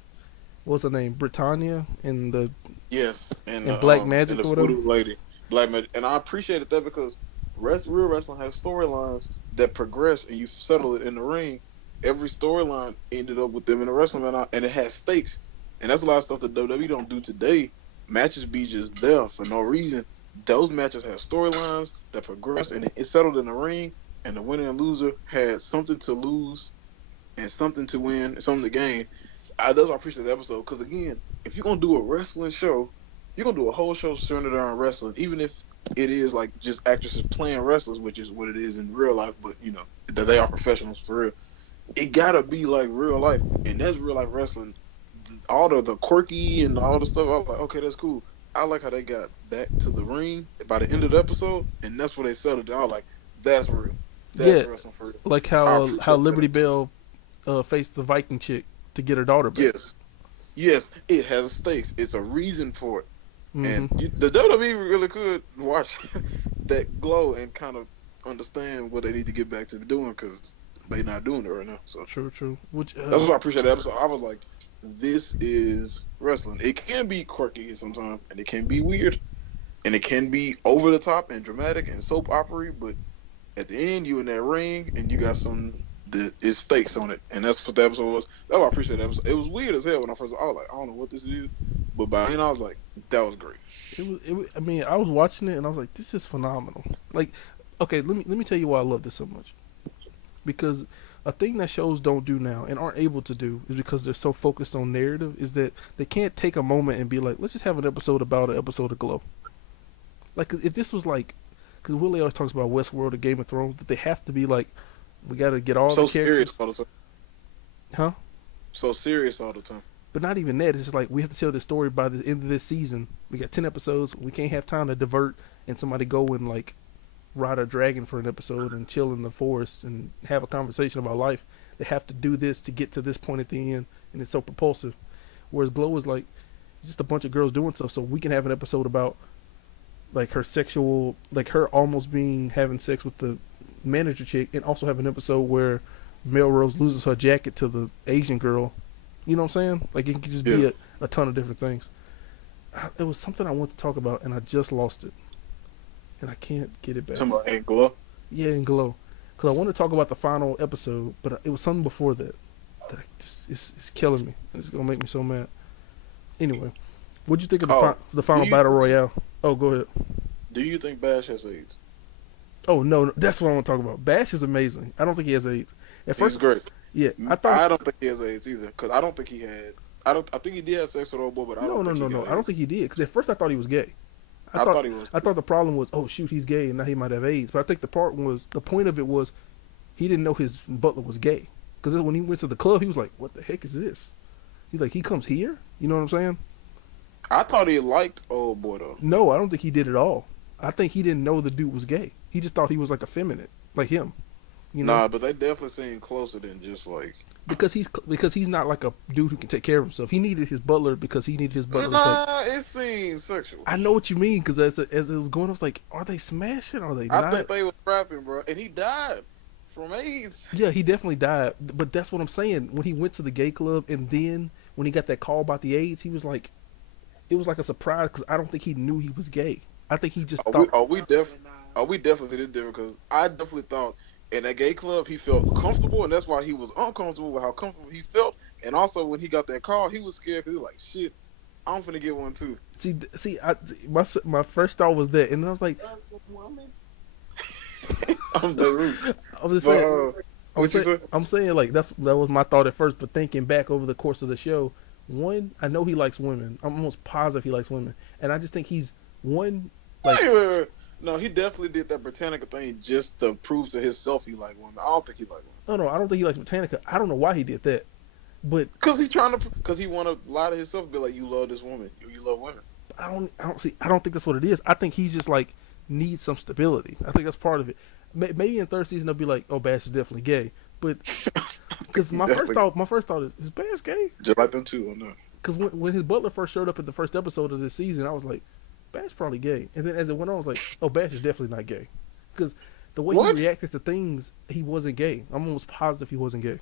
what's her name, Britannia and the Yes, and Black Magic and the or whatever. voodoo lady, Black Magic, and I appreciated that because real wrestling has storylines that progress, and you settle it in the ring. Every storyline ended up with them in the wrestling match, and it has stakes, and that's a lot of stuff that WWE don't do today. Matches be just there for no reason. Those matches have storylines that progress, and it settled in the ring, and the winner and loser had something to lose and something to win and something to gain. That's why I appreciate the episode because again, if you're gonna do a wrestling show, you're gonna do a whole show centered around wrestling, even if it is like just actresses playing wrestlers, which is what it is in real life. But you know that they are professionals for real. It gotta be like real life, and that's real life wrestling. All the quirky and all the stuff, I was like, okay, that's cool. I like how they got back to the ring by the end of the episode, and that's where they settled down. I was like, that's real. That's Yeah, wrestling for real. like I how appreciate that Liberty episode. Bell faced the Viking chick to get her daughter back. Yes, yes, it has stakes. It's a reason for it. And Hmm. the WWE really could watch that glow and kind of understand what they need to get back to doing because they're not doing it right now. So True, true. Which that's what I appreciate the episode. I was like, this is wrestling. It can be quirky sometimes, and it can be weird, and it can be over the top and dramatic and soap opera. But at the end, you in that ring, and you got some that is stakes on it, and that's what the episode was. That's why I appreciate the episode. It was weird as hell when I was like, I don't know what this is, but by the end, I was like, that was great. I mean, I was watching it and I was like, this is phenomenal. Like, okay, let me tell you why I love this so much. Because a thing that shows don't do now and aren't able to do is because they're so focused on narrative is that they can't take a moment and be like, let's just have an episode about an episode of Glow. Like, if this was like, because Willie always talks about Westworld or Game of Thrones, that they have to be like, we got to get all So the serious characters, all the time. huh? So serious all the time. But not even that. It's just like we have to tell this story by the end of this season. We got 10 episodes. We can't have time to divert and somebody go and like ride a dragon for an episode and chill in the forest and have a conversation about life. They have to do this to get to this point at the end, and it's so propulsive. Whereas Glow is like just a bunch of girls doing stuff, so we can have an episode about like her sexual, like her almost being having sex with the manager chick, and also have an episode where Melrose loses her jacket to the Asian girl. You know what I'm saying? Like it can just be Yeah. a ton of different things. It was something I wanted to talk about, and I just lost it, and I can't get it back. Talking about Aunt Glow. Yeah, in Glow, because I want to talk about the final episode, but it was something before that that I just it's killing me. It's gonna make me so mad. Anyway, what'd you think of the final do you battle royale? Oh, go ahead. Do you think Bash has AIDS? Oh no, that's what I want to talk about. Bash is amazing. I don't think he has AIDS. At He's first, great. yeah, I I thought don't think he has AIDS either because I don't think he had. I don't. I think he did have sex with old boy, but I don't think he got I don't AIDS. think he did. Because at first I thought he was gay. I thought he was. I thought the problem was, oh shoot, he's gay and now he might have AIDS. But I think the point of it was, he didn't know his butler was gay. Because when he went to the club, he was like, what the heck is this? He's like, he comes here? You know what I'm saying? I thought he liked old boy though. No, I don't think he did at all. I think he didn't know the dude was gay. He just thought he was like effeminate, like him. You know, Nah, but they definitely seem closer than just like. because he's not like a dude who can take care of himself. He needed his butler because he needed his butler to take. Nah, it seems sexual. I know what you mean because as it was going, I was like, are they smashing? Are they I not? think they was rapping, bro, and he died from AIDS. Yeah, he definitely died. But that's what I'm saying. When he went to the gay club and then when he got that call about the AIDS, he was like, it was like a surprise because I don't think he knew he was gay. I think he just Are thought. we definitely this different? Because I definitely thought in that gay club he felt comfortable, and that's why he was uncomfortable with how comfortable he felt, And also when he got that call, he was scared because he was like, "Shit, I'm finna get one too." My first thought was that, and then I was like, I'm Beirut, I was just but saying, what you say? I'm saying like that was my thought at first, but thinking back over the course of the show, one, I know he likes women. I'm almost positive he likes women, and I just think he's one like Wait. No, he definitely did that Britannica thing just to prove to himself he like women. I don't think he like women. no, I don't think he likes Britannica. I don't know why he did that, but Cause he trying to, cause he want to lie to himself, and be like, "You love this woman, you love women." I don't think that's what it is. I think he's just like needs some stability. I think that's part of it. Maybe in third season they'll be like, oh, Bash is definitely gay, but because Definitely, my first thought is Bash gay? just like them too. I know. Because when his butler first showed up in the first episode of this season, I was like, Bash probably gay. And then as it went on, I was like, oh, Bash is definitely not gay. Because the way he What? reacted to things, he wasn't gay. I'm almost positive he wasn't gay.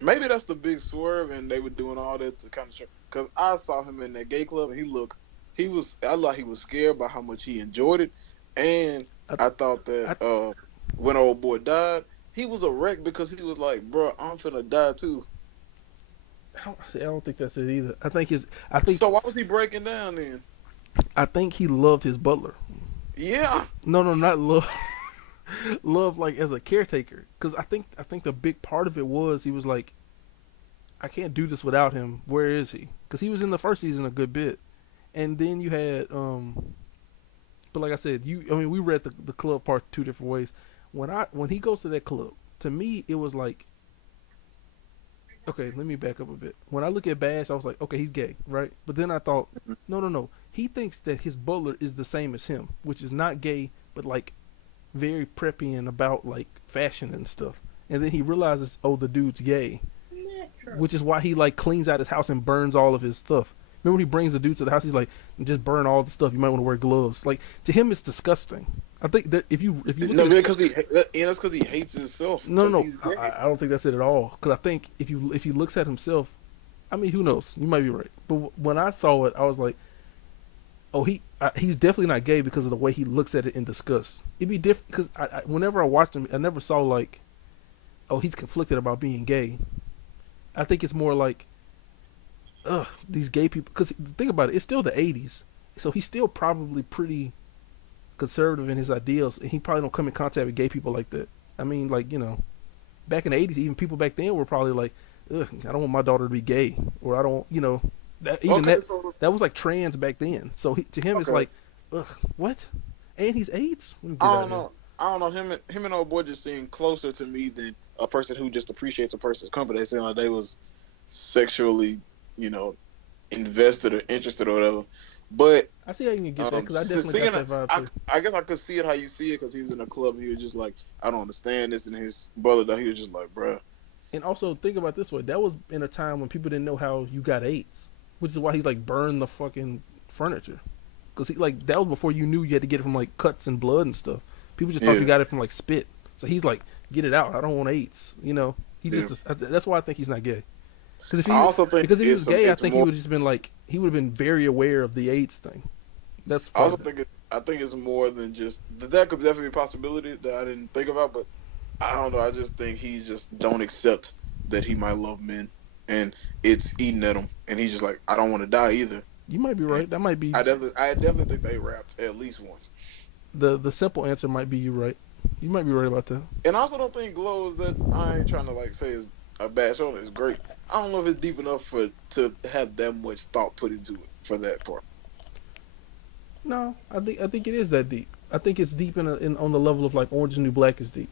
Maybe that's the big swerve, and they were doing all that to kind of show. Cause I saw him in that gay club, and I thought he was scared by how much he enjoyed it, and I, I thought that I, when old boy died, he was a wreck because he was like, "Bro, I'm finna die too." I don't think that's it either. So why was he breaking down then? I think he loved his butler. Yeah, No, not love. Love like as a caretaker, because I think the big part of it was he was like, I can't do this without him. Where is he? Because he was in the first season a good bit, and then you had but like I said, I mean we read the club part two different ways. When he goes to that club, to me it was like, okay, let me back up a bit. When I look at Bash, I was like, okay, he's gay, right? But then I thought, no, he thinks that his butler is the same as him, which is not gay, but like very preppy and about like fashion and stuff. And then he realizes, oh, the dude's gay, which is why he like cleans out his house and burns all of his stuff. Remember when he brings the dude to the house, he's like, just burn all the stuff. You might want to wear gloves. Like to him, it's disgusting. I think that if you look no, at his, because that's because he hates himself. no, He's gay. I don't think that's it at all. Because I think if he looks at himself, I mean, who knows? You might be right. But when I saw it, I was like, oh, he's definitely not gay because of the way he looks at it in disgust. It'd be different because whenever I watched him, I never saw like, oh, he's conflicted about being gay. I think it's more like, ugh, these gay people. Because think about it, it's still the '80s, so he's still probably pretty conservative in his ideals, and he probably don't come in contact with gay people like that. I mean, like back in the '80s, even people back then were probably like, ugh, I don't want my daughter to be gay, or I don't, Okay, so that was like trans back then. So to him, it's okay, like, ugh, what? And he's AIDS. Let me get I out don't of here. know. I don't know. Him and old boy just seem closer to me than a person who just appreciates a person's company. They seem like they was sexually, you know, invested or interested or whatever. But I see how you can get that because I definitely seeing got it, that vibe too. I guess I could see it how you see it because he's in a club and he was just like, I don't understand this, and his brother, though, he was just like, bruh. And also think about it this way: that was in a time when people didn't know how you got AIDS, which is why he's like burned the fucking furniture. Because he like that was before you knew you had to get it from like cuts and blood and stuff. People just thought Yeah, you got it from like spit. So he's like, get it out. I don't want AIDS. He yeah. just that's why I think he's not gay. I also think Because if he was gay, I it's think he more. would have just been like he would have been very aware of the AIDS thing. That's I part also of it. think I think it's more than just that could definitely be a possibility that I didn't think about, but I don't know. I just think he just don't accept that he might love men, and it's eating at him, and he's just like, I don't want to die either. You might be And right. That might be I definitely think they rapped at least once. the simple answer. Might be you right. You might be right about that. And I also don't think Glow is that. I ain't trying to like say it's a bad show. It's great. I don't know if it's deep enough to have that much thought put into it for that part. No, I think it is that deep. I think it's deep in on the level of like Orange is the New Black is deep.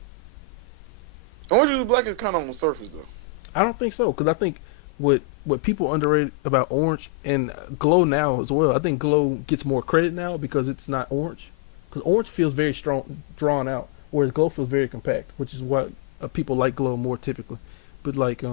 Orange is the Black is kind of on the surface though. I don't think so because I think what people underrate about Orange and Glow now as well. I think Glow gets more credit now because it's not Orange. Because Orange feels very strong, drawn out, whereas Glow feels very compact, which is why people like Glow more typically. But like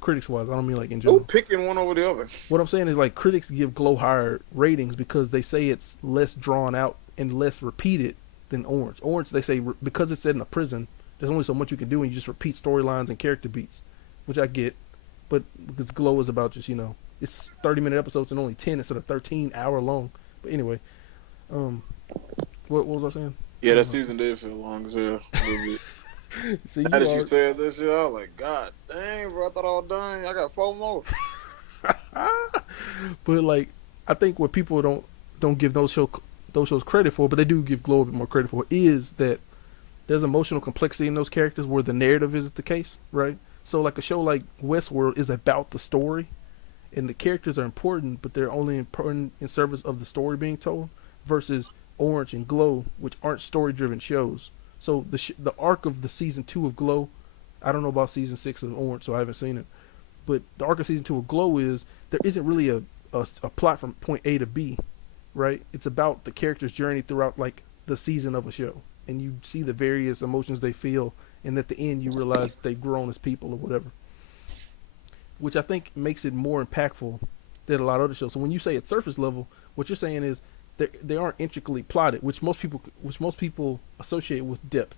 critics wise, I don't mean like in Who general. picking one over the other? What I'm saying is like critics give Glow higher ratings because they say it's less drawn out and less repeated than Orange. Orange they say because it's set in a prison, there's only so much you can do and you just repeat storylines and character beats, which I get. But because Glow is about just it's 30-minute episodes and only 10 instead of 13-hour long. But anyway, um, what was I saying? Yeah, that season did feel long as hell. A little bit. See, Now you that you are. said this shit, I was like, God dang, bro, I thought I was done. I got 4 more. But like, I think what people don't give those shows credit for, but they do give Glow a bit more credit for, is that there's emotional complexity in those characters where the narrative isn't the case, right? So like a show like Westworld is about the story, and the characters are important, but they're only important in service of the story being told. Versus Orange and Glow, which aren't story-driven shows. So the arc of the season 2 of Glow, I don't know about season 6 of Orange, so I haven't seen it. But the arc of season 2 of Glow is there isn't really a plot from point A to B, right? It's about the character's journey throughout like the season of a show, and you see the various emotions they feel, and at the end you realize they've grown as people or whatever, which I think makes it more impactful than a lot of other shows. So when you say at surface level, what you're saying is they aren't intricately plotted, which most people associate with depth.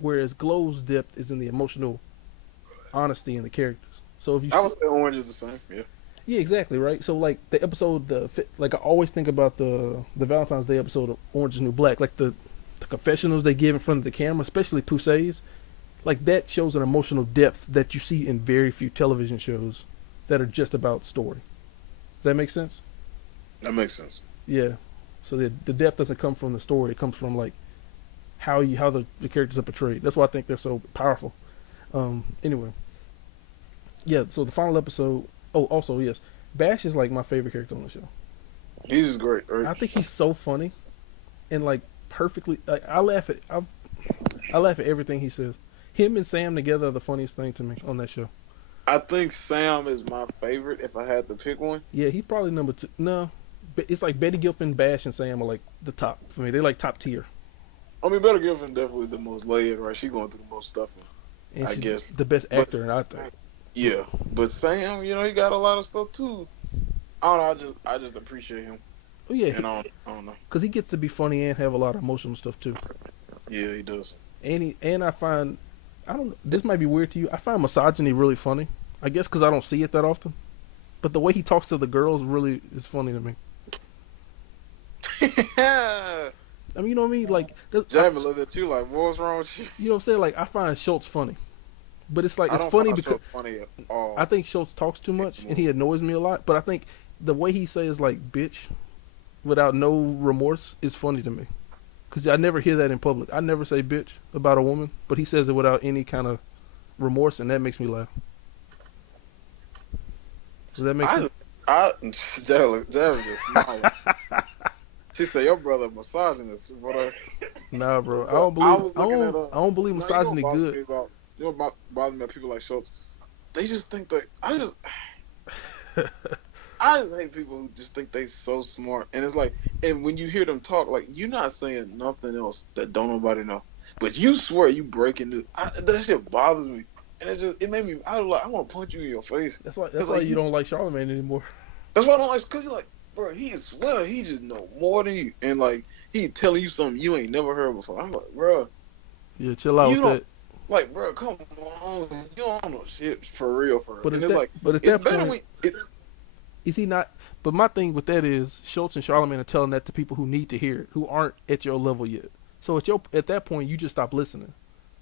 Whereas Glow's depth is in the emotional honesty in the characters. So if you I see, would say Orange is the same. Yeah. yeah, exactly right. So like the episode, like I always think about the Valentine's Day episode of Orange is the New Black, like the confessionals they give in front of the camera, especially Pusey's, like that shows an emotional depth that you see in very few television shows that are just about story. Does that make sense? That makes sense. Yeah. So the depth doesn't come from the story; it comes from like how the characters are portrayed. That's why I think they're so powerful. Anyway, yeah. So the final episode. Oh, also yes, Bash is like my favorite character on the show. He's great, right? I think he's so funny and like perfectly. Like, I laugh at everything he says. Him and Sam together are the funniest thing to me on that show. I think Sam is my favorite if I had to pick one. Yeah, he's probably number two. No, it's like Betty Gilpin, Bash, and Sam are like the top for me. They're like top tier, I mean, Better Griffin definitely the most layered, right? She going through the most stuff, and I she's guess. the best But actor, and I think. yeah, but Sam, he got a lot of stuff too. I don't know. I just appreciate him, Oh yeah, and I don't know. because he gets to be funny and have a lot of emotional stuff too. Yeah, he does. And I find, I don't know, this might be weird to you. I find misogyny really funny. I guess because I don't see it that often. But the way he talks to the girls really is funny to me. I mean, you know what I mean? Like, Jamie looked at you like, what's wrong with you? you know what I'm saying? Like, I find Schultz funny, but it's like I it's don't funny find because Schultz funny at all. I think Schultz talks too much and he annoys me a lot. But I think the way he says like "bitch" without no remorse is funny to me. Because I never hear that in public. I never say "bitch" about a woman, but he says it without any kind of remorse, and that makes me laugh. Does that make sense? Jamie just smiling. She said, "Your brother misogynist." But Nah, bro. I Well, don't believe. was I looking don't. at I don't believe no, misogyny good. You know what bothers me about people like Schultz? They just think that I just hate people who just think they so smart. And it's like, and when you hear them talk, like you're not saying nothing else that don't nobody know, but you swear you breaking the. That shit bothers me, and it made me. I was like, I want to punch you in your face. That's why. Like, You don't like Charlamagne anymore. That's why I don't like. Cause you're like, bro, he is swear he just know more than you, and like he telling you something you ain't never heard before. I'm like, bro, Yeah, chill out you with don't that. like, bro. Come on, you don't know shit for real, for real. But And at it's that. like, But at it's that better point, when it's. is he not? But my thing with that is Schultz and Charlamagne are telling that to people who need to hear it, who aren't at your level yet. So at that point, you just stop listening.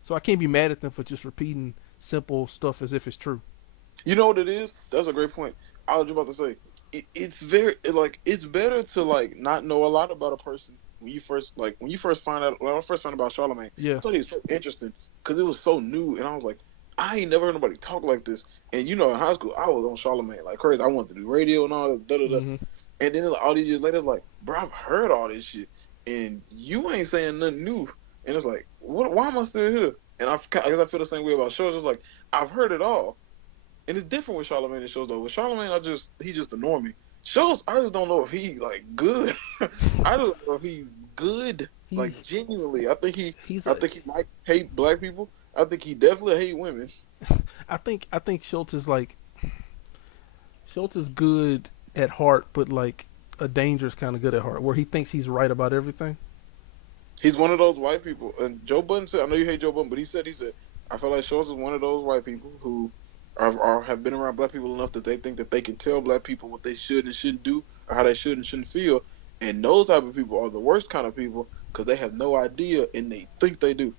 So I can't be mad at them for just repeating simple stuff as if it's true. You know what it is? That's a great point. I was about to say it's very like it's better to like not know a lot about a person when you first find out. When I first found out about Charlamagne, Yeah. I thought he was so interesting because it was so new, and I was like, I ain't never heard nobody talk like this. And in high school, I was on Charlamagne like crazy. I wanted to do radio and all that. Da, da, da. Hmm. And then like, all these years later, it's like, bro, I've heard all this shit, and you ain't saying nothing new. And it's like, what? Why am I still here? And I guess I feel the same way about shows. It's like I've heard it all, and it's different with Charlamagne and shows though. With Charlamagne, he just annoy me. Shows, I just don't know if he like good. I don't know if he's good. Like genuinely, He's I think he might hate black people. I think he definitely hate women. I think Schultz is good at heart, but like a dangerous kind of good at heart, where he thinks he's right about everything. He's one of those white people. And Joe Budden said, I know you hate Joe Budden, but he said, I feel like Schultz is one of those white people who have been around black people enough that they think that they can tell black people what they should and shouldn't do or how they should and shouldn't feel. And those type of people are the worst kind of people because they have no idea and they think they do.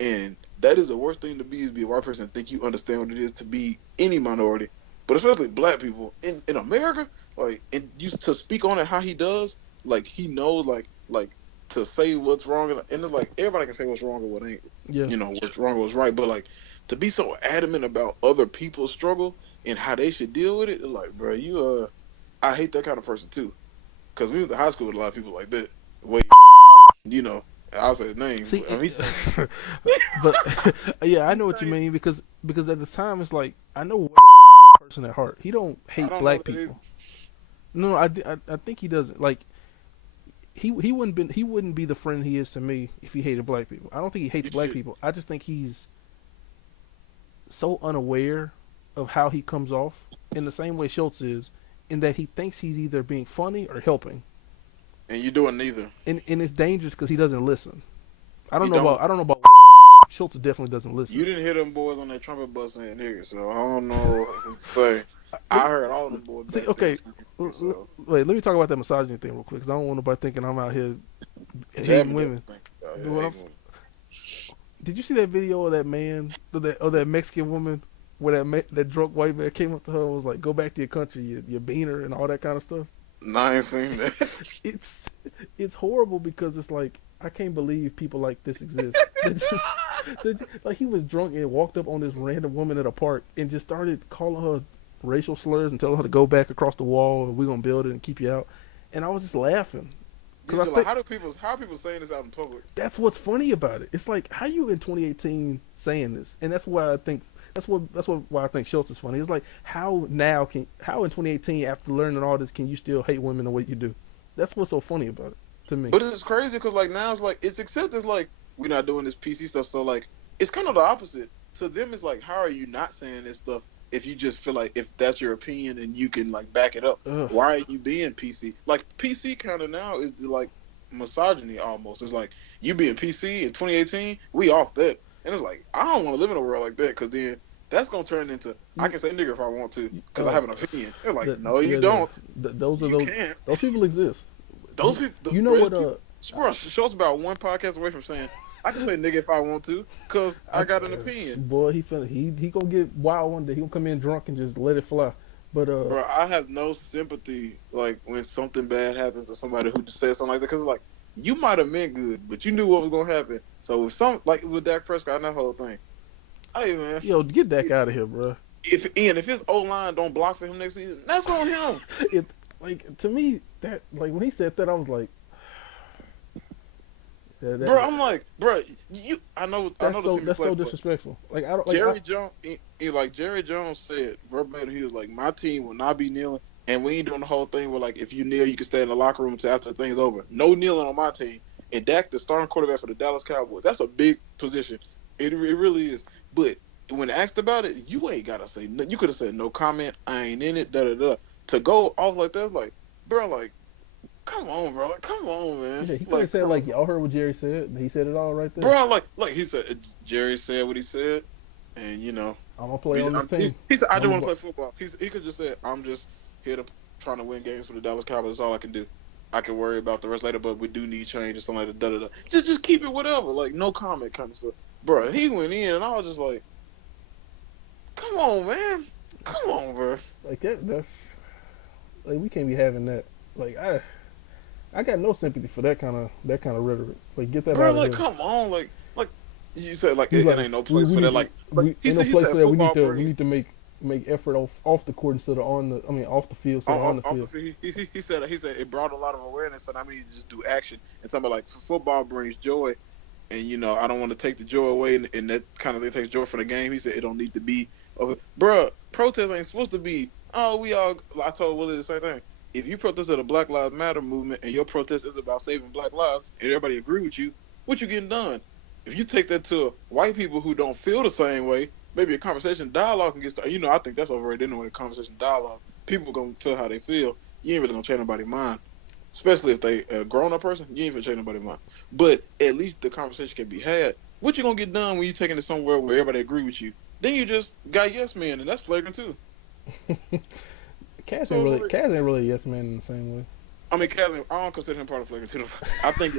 And that is the worst thing to be, is be a white person and think you understand what it is to be any minority, but especially black people in America. Like, and used to speak on it how he does, like he knows, like to say what's wrong, and it's like everybody can say what's wrong or what ain't, Yeah. what's wrong or what's right, but like to be so adamant about other people's struggle and how they should deal with it, it's like, bro, I hate that kind of person too, because we went to high school with a lot of people like that. Wait, I'll say his name. See, I mean, but yeah, I know what you mean because at the time it's like I know Wade is a good person at heart. He don't I hate don't know black what it is. people. No, I think he doesn't. Like he wouldn't be the friend he is to me if he hated black people. I don't think he hates black people. I just think he's so unaware of how he comes off in the same way Schultz is, in that he thinks he's either being funny or helping, And you're doing neither. and it's dangerous because he doesn't listen. I don't You know don't. about Schultz definitely doesn't listen. You didn't hear them boys on that trumpet bus and nigga, so I don't know what to say. I heard all them boys. See, back okay, then, so. wait. Let me talk about that misogyny thing real quick, because I don't want nobody thinking I'm out here hating Jabbing women. them, I think. Do what I'm Did you see that video of that man, of that Mexican woman, where that drunk white man came up to her and was like, "Go back to your country, you beaner," and all that kind of stuff? No, I ain't seen that. It's horrible because it's like I can't believe people like this exist. Like he was drunk and walked up on this random woman at a park and just started calling her racial slurs and telling her to go back across the wall and we're gonna build it and keep you out. And I was just laughing. Cause like, how are people saying this out in public? That's what's funny about it. It's like, how you in 2018 saying this? And that's why I think why I think Schultz is funny. It's like, how in 2018 after learning all this can you still hate women the way you do? That's what's so funny about it to me. But it's crazy because like now it's like it's accepted. Like we're not doing this PC stuff, so like it's kind of the opposite. To them, it's like, how are you not saying this stuff if you just feel like if that's your opinion and you can like back it up? Ugh. Why are you being PC? Like PC kind of now is the like misogyny almost. It's like you being PC in 2018, we off that, and it's like I don't want to live in a world like that because then that's gonna turn into I can say nigga if I want to because I have an opinion. They're like, no, you don't. Those Can't. people exist. Those people. You know what? Bro, Show's about one podcast away from saying I can say nigga if I want to, cause I got an opinion. Boy, he gonna get wild one day. He gonna come in drunk and just let it fly. But bro, I have no sympathy like when something bad happens to somebody who just says something like that, cause like you might have meant good, but you knew what was gonna happen. So if some like with Dak Prescott and that whole thing, hey man, yo, get Dak out of here, bro. If his O line don't block for him next season, that's on him. Like to me that like when he said that, I was like. Bro, I'm like, bro, I know that's the so disrespectful. Like I don't like Jerry Jones said verbatim, he was like, my team will not be kneeling, and we ain't doing the whole thing where like if you kneel, you can stay in the locker room until after the thing's over. No kneeling on my team. And Dak, the starting quarterback for the Dallas Cowboys, that's a big position. It really is. But when asked about it, you ain't gotta say. You could have said no comment. I ain't in it. Da da da. To go off like that, like, bro, like. Come on, bro. Like, come on, man. Yeah, he could have said, like, y'all heard what Jerry said. He said it all right there. Bro, like he said, Jerry said what he said, and, you know. I'm going to play on this team. He said, I just want to play football. He could just say, I'm just here to trying to win games for the Dallas Cowboys. That's all I can do. I can worry about the rest later, but we do need change or something like that. Da, da, da. Just keep it whatever. Like, no comment kind of stuff. Bro, he went in, and I was just like, come on, man. Come on, bro. Like, that's... Like, we can't be having that. Like, I got no sympathy for that kind of rhetoric. Like, get that bro, out of like, here. Come on, like you said, like it ain't no place for that. Like he said football. We need to make effort off the court instead of off the field. On the field. He said it brought a lot of awareness, so now we need to just do action. And talking about like football brings joy, and you know I don't want to take the joy away, and that kind of thing takes joy from the game. He said it don't need to be, bro. Protest ain't supposed to be. Oh, I told Willie the same thing. If you protest at a Black Lives Matter movement and your protest is about saving black lives and everybody agree with you, what you getting done? If you take that to white people who don't feel the same way, maybe a conversation dialogue can get started. You know, I think that's overrated anyway, conversation dialogue. People going to feel how they feel. You ain't really going to change nobody's mind. Especially if they a grown-up person, you ain't going to change nobody's mind. But at least the conversation can be had. What you going to get done when you taking it somewhere where everybody agree with you? Then you just got yes man, and that's flagrant too. Kaz ain't really a yes man in the same way. I mean, Kaz, I don't consider him part of Flagrant 2. I think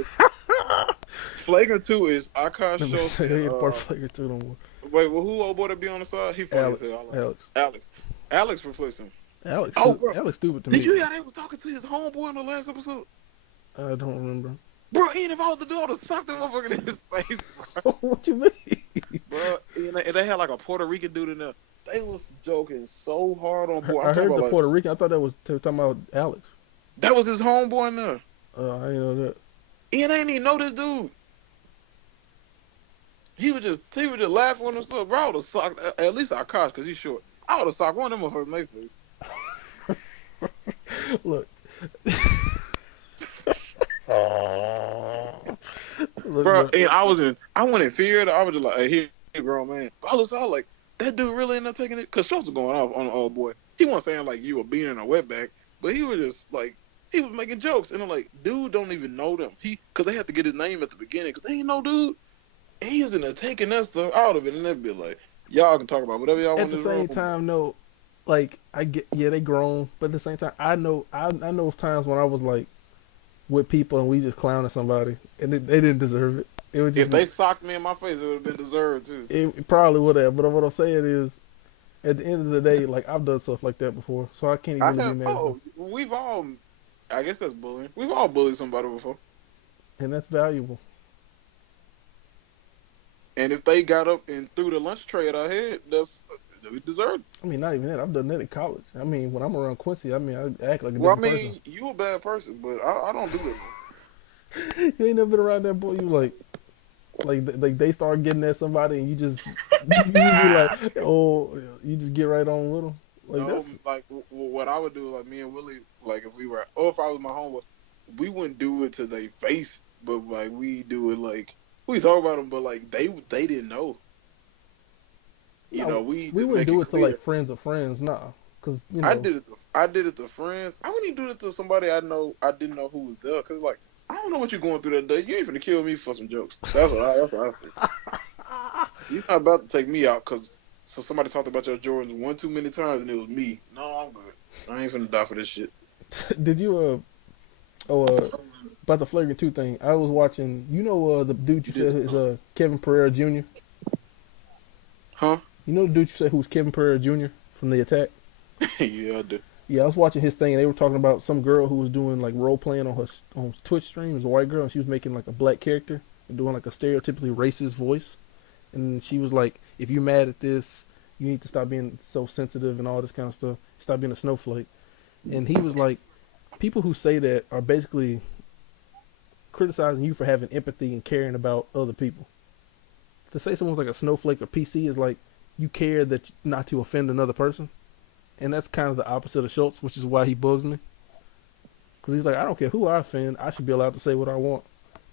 Flagrant 2 is Akash Let me Schultz say, they and ain't part Flagrant 2 no more. wait, well, who old boy to be on the side? He funny as Alex. hell. I like him. Alex. Alex. Alex replaced him. Alex, Oh, bro, Alex stupid to did me. you hear they was talking to his homeboy in the last episode? I don't remember. Bro, even if I was to do, I would have socked that motherfucker in his face, bro. What you mean? Bro, and they had like a Puerto Rican dude in there. They was joking so hard on boy. I'm I talking heard about the like Puerto Rican. I thought they were talking about Alex. that was his homeboy in there. I didn't know that. And I didn't even know this dude. He was just laughing with himself. Bro, I would have socked at least Akash because he's short. I would have socked one of them motherfuckers in their face. Look. Look, Bro, and I went in fear. I was just like, hey, he grown man. But I was like, that dude really ended up taking it? Because Schultz was going off on the old boy. He wasn't saying like you were being a wetback, but he was just like, he was making jokes. And I'm like, dude don't even know them. Because they had to get his name at the beginning because they ain't know dude. And he was in there taking that stuff out of it. And they'd be like, y'all can talk about whatever y'all at want the in this same room. time, no, like I get, yeah, they grown, but at the same time, I know of times when I was like with people and we just clowning somebody and they didn't deserve it. It was just If they socked me in my face, it would have been deserved too. it probably would have. But what I'm saying is, at the end of the day, like I've done stuff like that before, so I can't really be mad. We've all, I guess that's bullying. We've all bullied somebody before. And that's valuable. And if they got up and threw the lunch tray at our head, we deserved it. I mean, not even that. I've done that in college. I mean, when I'm around Quincy, I mean, I act like a Well, I different mean, you a bad person, but I don't do that. person. You ain't never been around that boy. You like they start getting at somebody and you just you be like, oh, you just get right on with them. Like No, that's like what I would do, like me and Willie, like if we were, or if I was my homeboy, we wouldn't do it to their face, but like we do it like we talk about them, but like they didn't know. You no, know, we wouldn't do it to like friends of friends, nah. Cause you know, I did it to friends. I wouldn't even do it to somebody I didn't know who was there, cause like I don't know what you're going through that day. You ain't finna kill me for some jokes. That's what I think. You're not about to take me out because somebody talked about your Jordans one too many times and it was me. No, I'm good. I ain't finna die for this shit. did you about the Flagrant 2 thing? I was watching. You know the dude you said is Kevin Pereira Jr. Huh? You know the dude you said who's Kevin Pereira Jr. from The Attack? Yeah, I do. Yeah, I was watching his thing and they were talking about some girl who was doing like role playing on her Twitch stream. It was a white girl and she was making like a black character and doing like a stereotypically racist voice. And she was like, if you're mad at this, you need to stop being so sensitive and all this kind of stuff. Stop being a snowflake. And he was like, people who say that are basically criticizing you for having empathy and caring about other people. To say someone's like a snowflake or PC is like you care that not to offend another person. And that's kind of the opposite of Schultz, which is why he bugs me. Because he's like, I don't care who I offend. I should be allowed to say what I want.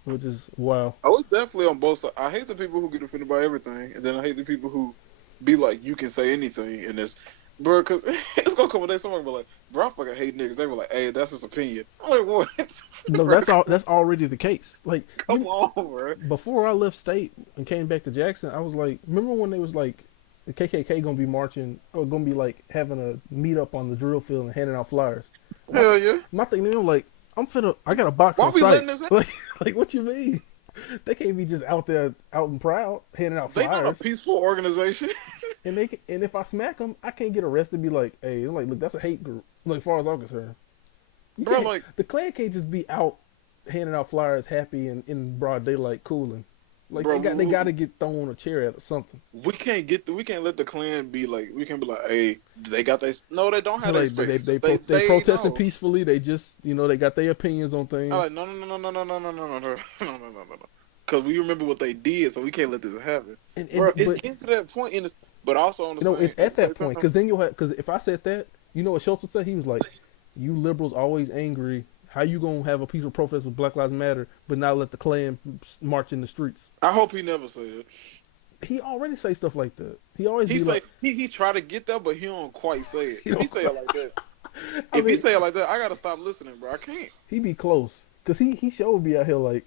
Which is wow. I was definitely on both sides. I hate the people who get offended by everything, and then I hate the people who be like, you can say anything, and it's, bro, because it's gonna come a day someone be like, bro, I fucking hate niggas. They were like, hey, that's his opinion. I'm like, what? No, that's already the case. Like, come on, bro. Before I left state and came back to Jackson, I was like, remember when they was like, the KKK gonna be marching or gonna be like having a meet up on the drill field and handing out flyers? Hell yeah. My thing, I'm like, I got a box Why on we site. letting this happen? Like, what you mean? They can't be just out there, out and proud, handing out They flyers. not a peaceful organization. And if I smack them, I can't get arrested. And be like, hey, like, look, that's a hate group. Like, as far as I'm concerned, Bro, like the Klan can't just be out handing out flyers, happy and in broad daylight, cooling. Like, bro, they got to get thrown a chair at or something. we can't let the Klan be like, we can't be like, hey, they got they, no, they don't have Like, their space. they protesting no. peacefully. They just, they got their opinions on things. I'm like, no, because we remember what they did, so we can't let this happen. Bro, it's getting to that point in this, but also on the same. It's at that point because then because if I said that, you know what Schultz would say? He was like, "You liberals always angry. How you gonna have a peaceful protest with Black Lives Matter, but not let the Klan march in the streets?" I hope he never say it. He already say stuff like that. He always he try to get that, but he don't quite say it. If he say it like that, he say it like that, I gotta stop listening, bro. I can't. He be close because he showed me out here like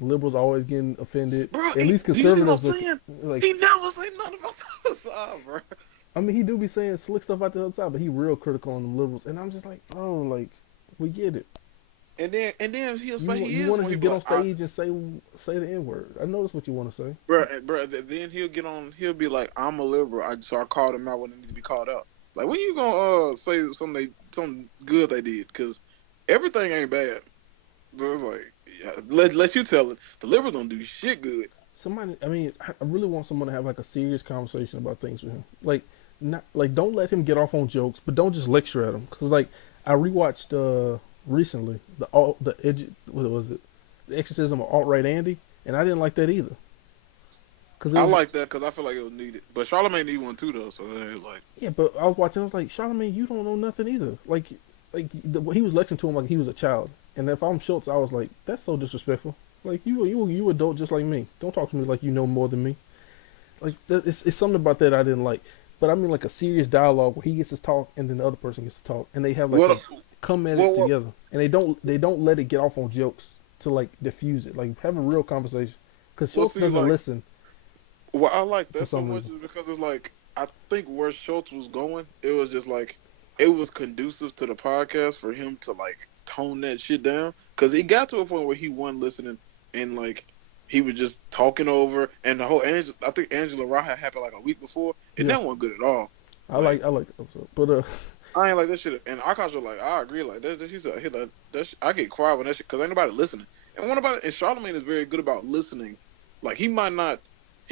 liberals always getting offended. Bro, at least conservatives. Like, he never say nothing about the other side, bro. I mean, he do be saying slick stuff out the other side, but he real critical on the liberals, and I'm just like, bro, like, we get it. and then he'll say he You is want to when he just be get like, on stage and say the N word. I noticed what you want to say. bro. Then he'll get on. He'll be like, I'm a liberal. So I called him out when it needs to be called out. Like, when you gonna say something good they did? Because everything ain't bad. So it's like, yeah, let you tell it. The liberals don't do shit good. Somebody, I mean, I really want someone to have like a serious conversation about things with him. Like, not like don't let him get off on jokes, but don't just lecture at him. Cause like I rewatched recently what was it, the Exorcism of Alt Right Andy, and I didn't like that either. Cause it I was like that because I feel like it was needed. But Charlamagne need one too though. So it's like, yeah, but I was watching, I was like, Charlamagne, you don't know nothing either. He was lecturing to him like he was a child, and if I'm Schultz, I was like, that's so disrespectful. Like you adult just like me. Don't talk to me like you know more than me. Like it's something about that I didn't like. But I mean like a serious dialogue where he gets to talk and then the other person gets to talk and they have like what? a come at it What? together and they don't let it get off on jokes to like diffuse it. Like have a real conversation because Well, Schultz see, doesn't like, listen what I like for that so some much reason. is because it's like I think where Schultz was going, it was just like it was conducive to the podcast for him to like tone that shit down because he got to a point where he wasn't listening and like he was just talking over and the whole I think Angela Raha happened like a week before and Yeah, that wasn't good at all. I Like like I like the episode, but I ain't like that shit and Akash was like I agree like she said hit that shit, I get quiet when that shit because ain't nobody listening and one about it and Charlamagne is very good about listening. Like he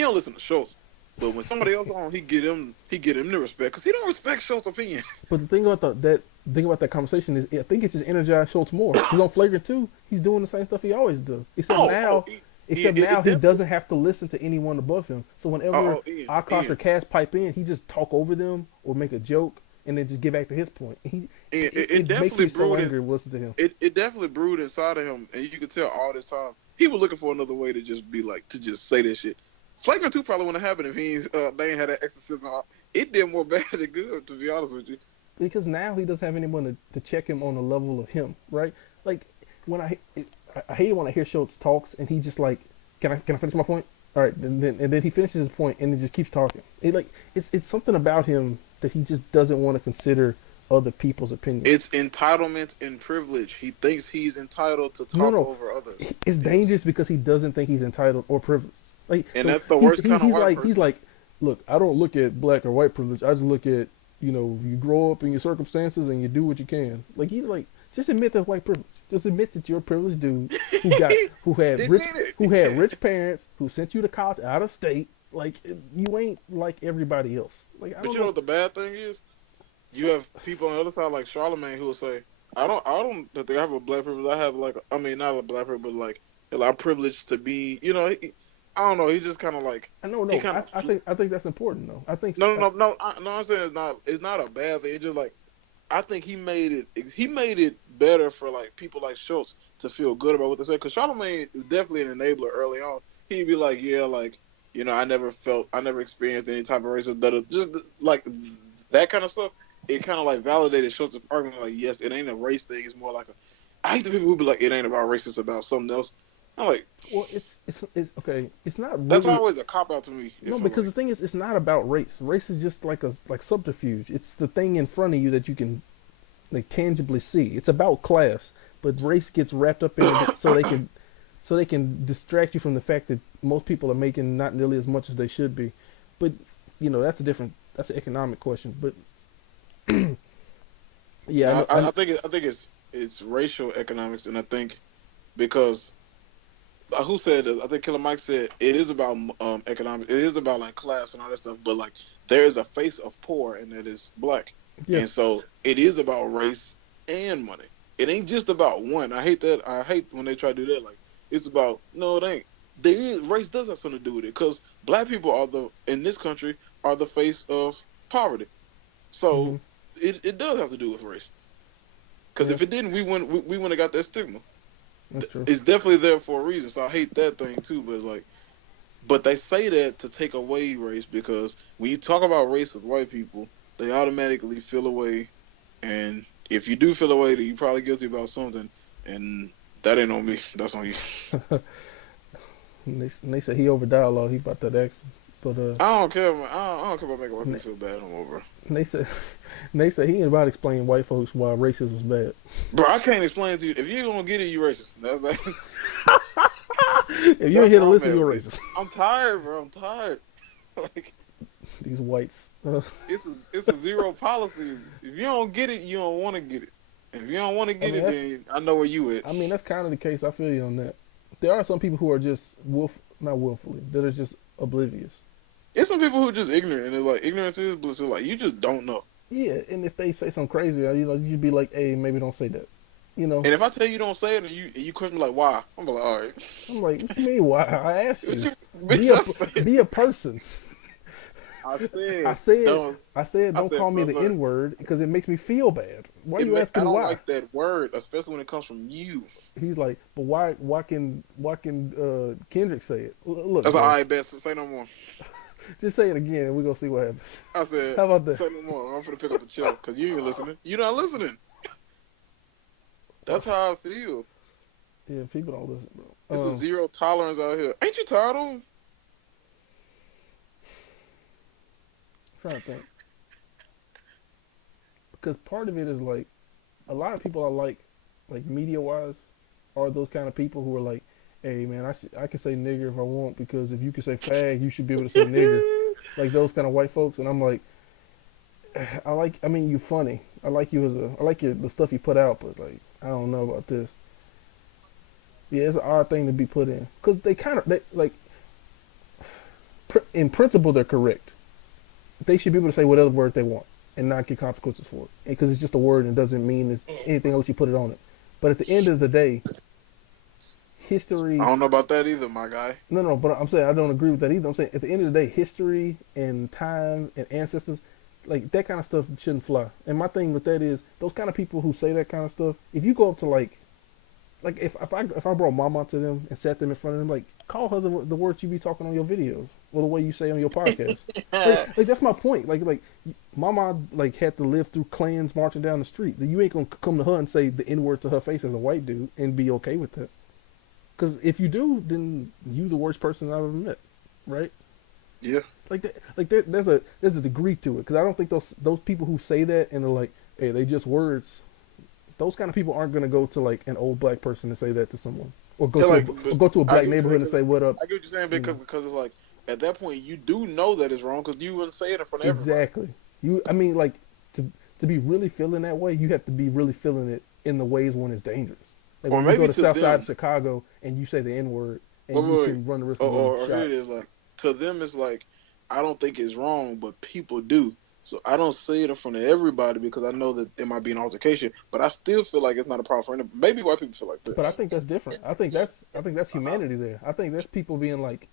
don't listen to Schultz. But when somebody else on, he get him the respect because he don't respect Schultz's opinion. but the thing about that thing about that conversation is I think it just energized Schultz more. Because on Flagrant 2, he's doing the same stuff he always does, Oh, except now it he definitely. doesn't have to listen to anyone above him. So whenever Ian, Akash or Ian, Cass pipe in, he just talk over them or make a joke and then just get back to his point. Ian, it It makes definitely me so brewed in, angry to listen to him. it definitely brewed inside of him, and you could tell all this time he was looking for another way to just be like to just say this shit. Flagrant 2 probably wouldn't have happened if they ain't had that exorcism. It did more bad than good, to be honest with you. Because now he doesn't have anyone to check him on the level of him, right? Like when I hate it when I hear Schultz talks and he just like, can I finish my point? All right, and then he finishes his point and then just keeps talking. It's something about him that he just doesn't want to consider other people's opinions. It's entitlement and privilege. He thinks he's entitled to No, talk no, over others. it's dangerous because he doesn't think he's entitled or privileged. Like And so that's the worst kind of white he's person. like, look, I don't look at black or white privilege. I just look at you grow up in your circumstances and you do what you can. Like he's like, just admit that white privilege. Just admit that you're a privileged dude Admit who it. had rich parents who sent you to college out of state. Like you ain't like everybody else. Like I But don't you know know. what the bad thing is? You have people on the other side like Charlamagne who will say, I don't think I have a black privilege. I have like, I mean, not a black privilege, but like, I'm privileged to be, I don't know. He just kind of like, I know. he No, kind of, I think that's important though. I think no. I'm saying it's not a bad thing. It's just like, I think he made it better for like people like Schultz to feel good about what they say. Because Charlamagne is definitely an enabler early on. He'd be like, yeah, like, I never experienced any type of racism. Just like that kind of stuff. It kind of like validated Schultz's argument. Like, yes, it ain't a race thing. It's more like I hate the people who be like, it ain't about race. It's about something else. I'm like, well, it's okay. It's not that's really. always a cop out to me. No, If I'm because like, the thing is, it's not about race. Race is just like subterfuge. It's the thing in front of you that you can like tangibly see. It's about class, but race gets wrapped up in it so they can distract you from the fact that most people are making not nearly as much as they should be. But that's an economic question. But yeah, I think it's racial economics, and I think because who said this? I think Killer Mike said it is about economics. It is about like class and all that stuff. But like there is a face of poor, and that is black, yeah, and so it is about race and money. It ain't just about one. I hate that. I hate when they try to do that. Like it's about no, it ain't. Race does have something to do with it because black people in this country are the face of poverty. hmm So it does have to do with race. Because yeah, if it didn't, we wouldn't have got that stigma. that's true. It's definitely there for a reason. So I hate that thing too. But it's like, but they say that to take away race because when you talk about race with white people, they automatically feel away. And if you do feel away, then you're probably guilty about something. And that ain't on me. That's on you. And they say he over dialogue. He about that action. But I don't care, man. I don't care about making white people feel bad no more, bro. they said they said he ain't about to explain white folks why racism is bad. Bro, I can't explain to you. If you ain't gonna get it, you racist. That's If you ain't that's here to where I'm listen, at you're with it. racist. I'm tired, bro. I'm tired. Like These whites. it's a zero policy. If you don't get it, you don't want to get it. If you don't want to I get mean it, that's then I know where you at. I mean that's kind of the case. I feel you on that. There are some people who are just not willfully, that are just oblivious. It's some people who just ignorant, and it's like ignorance is bliss. It's like you just don't know. Yeah, and if they say something crazy, you'd be like, hey, maybe don't say that. You know, And if I tell you don't say it, and you question me like why, I'm like, all right. I'm like, what you mean? Why? I asked What you. you, Be bitch, I said, be a person. I I said, said don't. I said I don't said, call me bro, the look, N word because it makes me feel bad. Why are you I asking don't why? like that word, especially when it comes from you. He's like, but why can Kendrick say it? Look, That's all bro, right, best. Say no more. just say it again and we're gonna see what happens. I said, How about that? say no more. I'm finna pick up the chill because you ain't listening. You're not listening. That's how I feel. Yeah, people don't listen, It's bro. a zero tolerance out here. Ain't you tired of 'em? Trying to think because part of it is like a lot of people I like media wise, are those kind of people who are like, hey man, I can say nigger if I want because if you can say fag, you should be able to say nigger. Like those kind of white folks, and I'm like, I mean, you funny. I like you I like the stuff you put out, but like, I don't know about this. Yeah, it's an odd thing to be put in because they like, in principle, they're correct. They should be able to say whatever word they want and not get consequences for it because it's just a word and it doesn't mean it's anything else you put it on it. But at the end of the day, I history. don't know about that either, my guy. No, but I'm saying I don't agree with that either. I'm saying at the end of the day, history and time and ancestors, like that kind of stuff shouldn't fly. And my thing with that is those kind of people who say that kind of stuff. If you go up to like if I brought mama to them and sat them in front of them, like call her the words you be talking on your videos or the way you say on your podcast. Like that's my point. Like mama like had to live through clans marching down the street. You ain't gonna come to her and say the N word to her face as a white dude and be okay with that. Because if you do, then you the worst person I've ever met, right? Yeah. There's a degree to it. Because I don't think those people who say that and they're like, hey, they just words. Those kind of people aren't gonna go to like an old black person and say that to someone, or go to a black neighborhood and say what up. I get what you're saying You know. because it's like at that point you do know that it's wrong because you wouldn't say it in front of everybody. Exactly. I mean, like to be really feeling that way, you have to be really feeling it in the ways when it's dangerous. Like Or when you maybe go to to South them, Side of Chicago and you say the N word and you can run the risk of or getting here shot. it is like to them it's like I don't think it's wrong, but people do. So I don't say it in front of everybody because I know that there might be an altercation, but I still feel like it's not a problem for anybody. Maybe white people feel like that. But I think that's different. I think that's humanity there. I think that's people being like,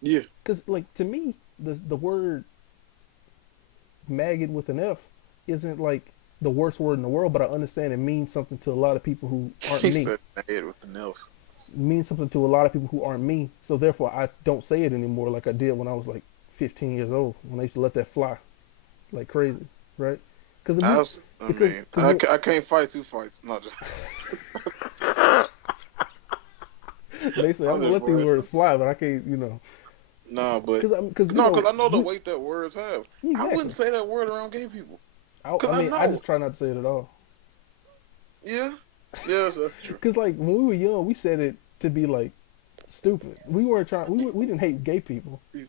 Yeah. because like to me, the word maggot with an F isn't like the worst word in the world, but I understand it means something to a lot of people who aren't He me. said mad with the elf. It means something to a lot of people who aren't me. So therefore, I don't say it anymore like I did when I was like 15 years old when I used to let that fly like crazy, right? I can't fight two fights. Not just. They say I'm gonna let these words fly, but I can't, you know. Nah, but Because because I know the weight that words have. exactly. I wouldn't say that word around gay people. I mean, I just try not to say it at all. Yeah, yeah, that's true. Because like when we were young, we said it to be like stupid. We weren't trying. We didn't hate gay people. Yeah,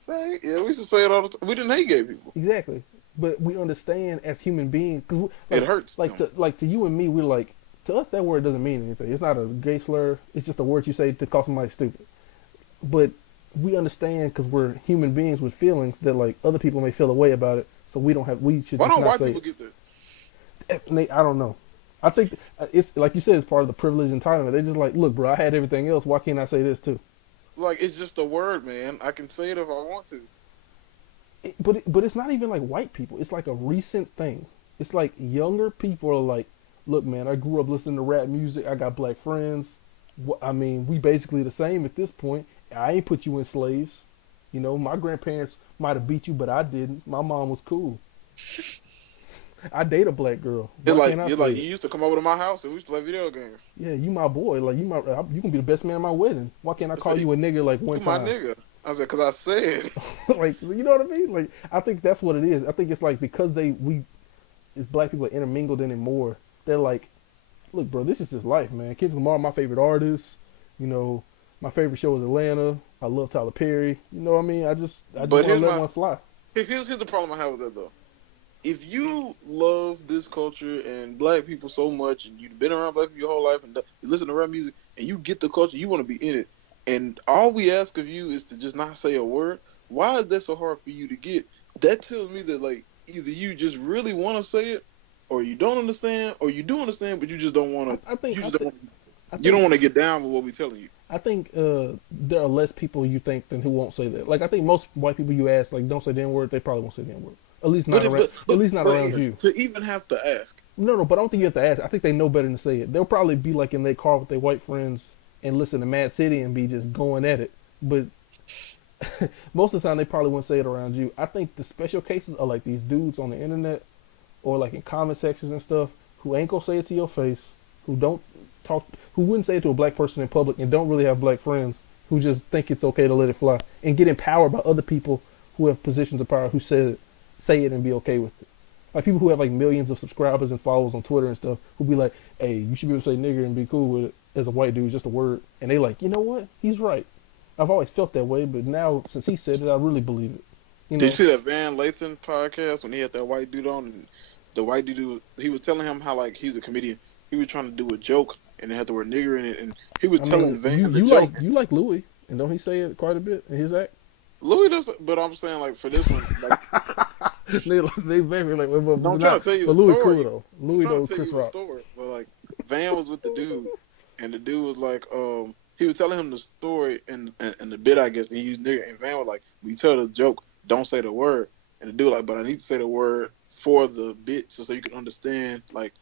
we used to say it all the time. We didn't hate gay people. Exactly. But we understand as human beings because It hurts. Like to you and me, we're like, to us that word doesn't mean anything. It's not a gay slur. It's just a word you say to call somebody stupid. But we understand because we're human beings with feelings that like other people may feel a way about it. So we don't have. We should. Why just don't not white say people it. get that? Nate, I don't know. I think it's like you said, it's part of the privilege and entitlement. They're just like, look, bro, I had everything else. Why can't I say this too? Like it's just a word, man. I can say it if I want to. But it's not even like white people. It's like a recent thing. It's like younger people are like, look, man, I grew up listening to rap music. I got black friends. I mean, we basically the same at this point. I ain't put you in slaves. You know, my grandparents might have beat you, but I didn't. My mom was cool. I date a black girl. You used to come over to my house and we used to play video games. Yeah, you my boy. Like you can be the best man at my wedding. Why can't I call you a nigga like one time? My nigga. I said, because I said. Like, you know what I mean? Like, I think that's what it is. I think it's like because as black people are intermingled in it more, they're like, look, bro, this is just life, man. Kendrick Lamar, my favorite artist. You know, my favorite show is Atlanta. I love Tyler Perry. You know what I mean? I just But want to here's let my one fly. here's the problem I have with that though. If you love this culture and black people so much, and you've been around black people your whole life, and you listen to rap music, and you get the culture, you want to be in it, and all we ask of you is to just not say a word. Why is that so hard for you to get? That tells me that like either you just really want to say it, or you don't understand, or you do understand, but you just don't want I, I to. think You I just think don't. I You don't think want to get down with what we're telling you. I think there are less people you think than who won't say that. Like I think most white people you ask like don't say the N word, they probably won't say the N word. At least But not it, around. but At but least not but around you. to even have to ask. No, but I don't think you have to ask. I think they know better than to say it. They'll probably be like in their car with their white friends and listen to Mad City and be just going at it. But most of the time, they probably wouldn't say it around you. I think the special cases are like these dudes on the internet or like in comment sections and stuff who ain't gonna say it to your face, who don't talk, who wouldn't say it to a black person in public and don't really have black friends, who just think it's okay to let it fly and get empowered by other people who have positions of power who say it and be okay with it. Like people who have like millions of subscribers and followers on Twitter and stuff who be like, hey, you should be able to say nigger and be cool with it as a white dude, just a word. And they like, you know what? He's right. I've always felt that way, but now since he said it, I really believe it. You Did you know? see that Van Lathan podcast when he had that white dude on? And the white dude, he was telling him how like he's a comedian. He was trying to do a joke and it had the word nigger in it, and he was I mean, telling you Van the you joke. like Louis, and don't he say it quite a bit in his act? Louis doesn't, but I'm saying like for this one, like They very like, but I'm trying not. to tell you But a Louis story. cool though. I'm Louis trying knows to tell Chris you a Rock. story, but like Van was with the dude, and the dude was like, he was telling him the story and the bit, I guess, and he used nigger, and Van was like, when you tell the joke, don't say the word, and the dude like, but I need to say the word for the bit so you can understand, like,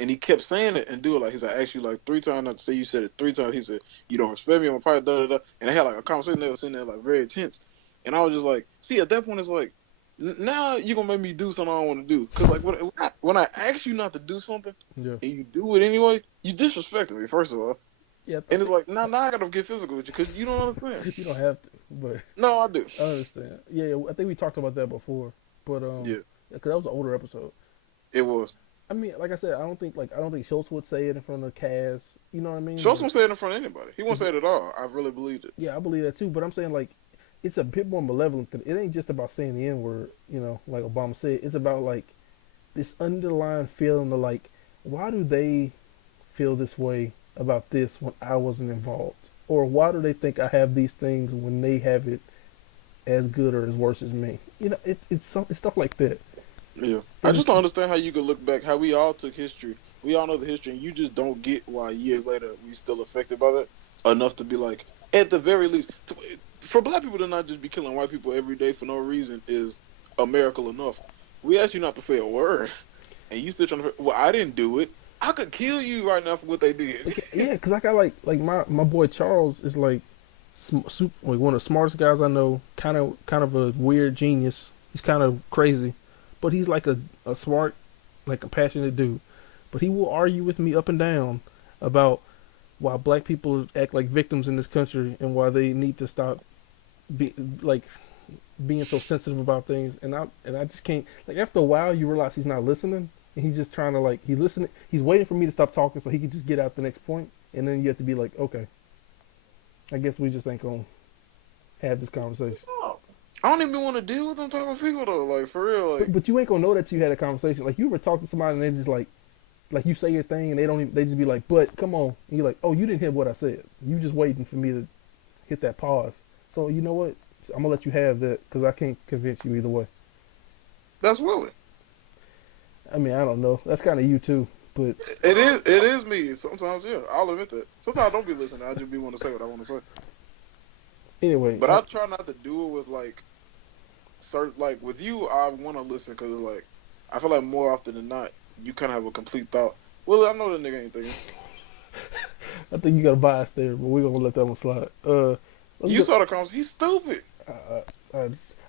and he kept saying it and do it like he said, I asked you like 3 times not to say you said it 3 times. He said, you don't respect me, I'm probably da da da, and they had like a conversation. They were sitting there like very tense, and I was just like, see, at that point it's like. Now you're gonna make me do something I don't want to do. Cause like when I ask you not to do something Yeah, and you do it anyway, you disrespecting me first of all. yeah. I And it's think like now I gotta get physical with you because you don't understand. you don't have to, but No, I do. I understand. Yeah, yeah, I think we talked about that before, but Yeah, because that was an older episode. it was. I mean, like I said, I don't think Schultz would say it in front of Cass. You know what I mean? Schultz Like, won't say it in front of anybody. He won't say it at all. I really believed it. yeah, I believe that too. But I'm saying like, it's a bit more malevolent than it ain't just about saying the N word. You know, like Obama said, it's about like this underlying feeling of like, why do they feel this way about this when I wasn't involved, or why do they think I have these things when they have it as good or as worse as me? You know, it's stuff like that. Yeah, I And just it's don't understand how you could look back. How we all took history. We all know the history, and you just don't get why years later we still affected by that enough to be like, at the very least, for black people to not just be killing white people every day for no reason is a miracle enough. We asked you not to say a word, and you still trying to. Well, I didn't do it. I could kill you right now for what they did. yeah, because I got like my boy Charles is like like one of the smartest guys I know. Kind of a weird genius. He's kind of crazy, but he's like a smart, like compassionate dude. But he will argue with me up and down about why black people act like victims in this country and why they need to stop be like being so sensitive about things. And I just can't, like, after a while you realize he's not listening and he's just trying to like he's waiting for me to stop talking so he can just get out the next point, and then you have to be like, okay, I guess we just ain't gonna have this conversation. I don't even want to deal with them type of people though. Like for real, like But you ain't gonna know that till you had a conversation. Like, you ever talk to somebody and they just like you say your thing and they just be like, but come on, and you're like, oh, you didn't hear what I said. You just waiting for me to hit that pause. So you know what? I'm gonna let you have that because I can't convince you either way. that's Willie. I mean, I don't know. That's kind of you too. But It is me. Sometimes, yeah, I'll admit that. Sometimes I don't be listening. I just be want to say what I want to say. anyway, But I try not to do it with like certain, like with you. I want to listen because it's like I feel like more often than not, you kind of have a complete thought. Well, I know that nigga ain't thinking. I think you got a bias there, but we're gonna let that one slide. You saw the conversation. He's stupid.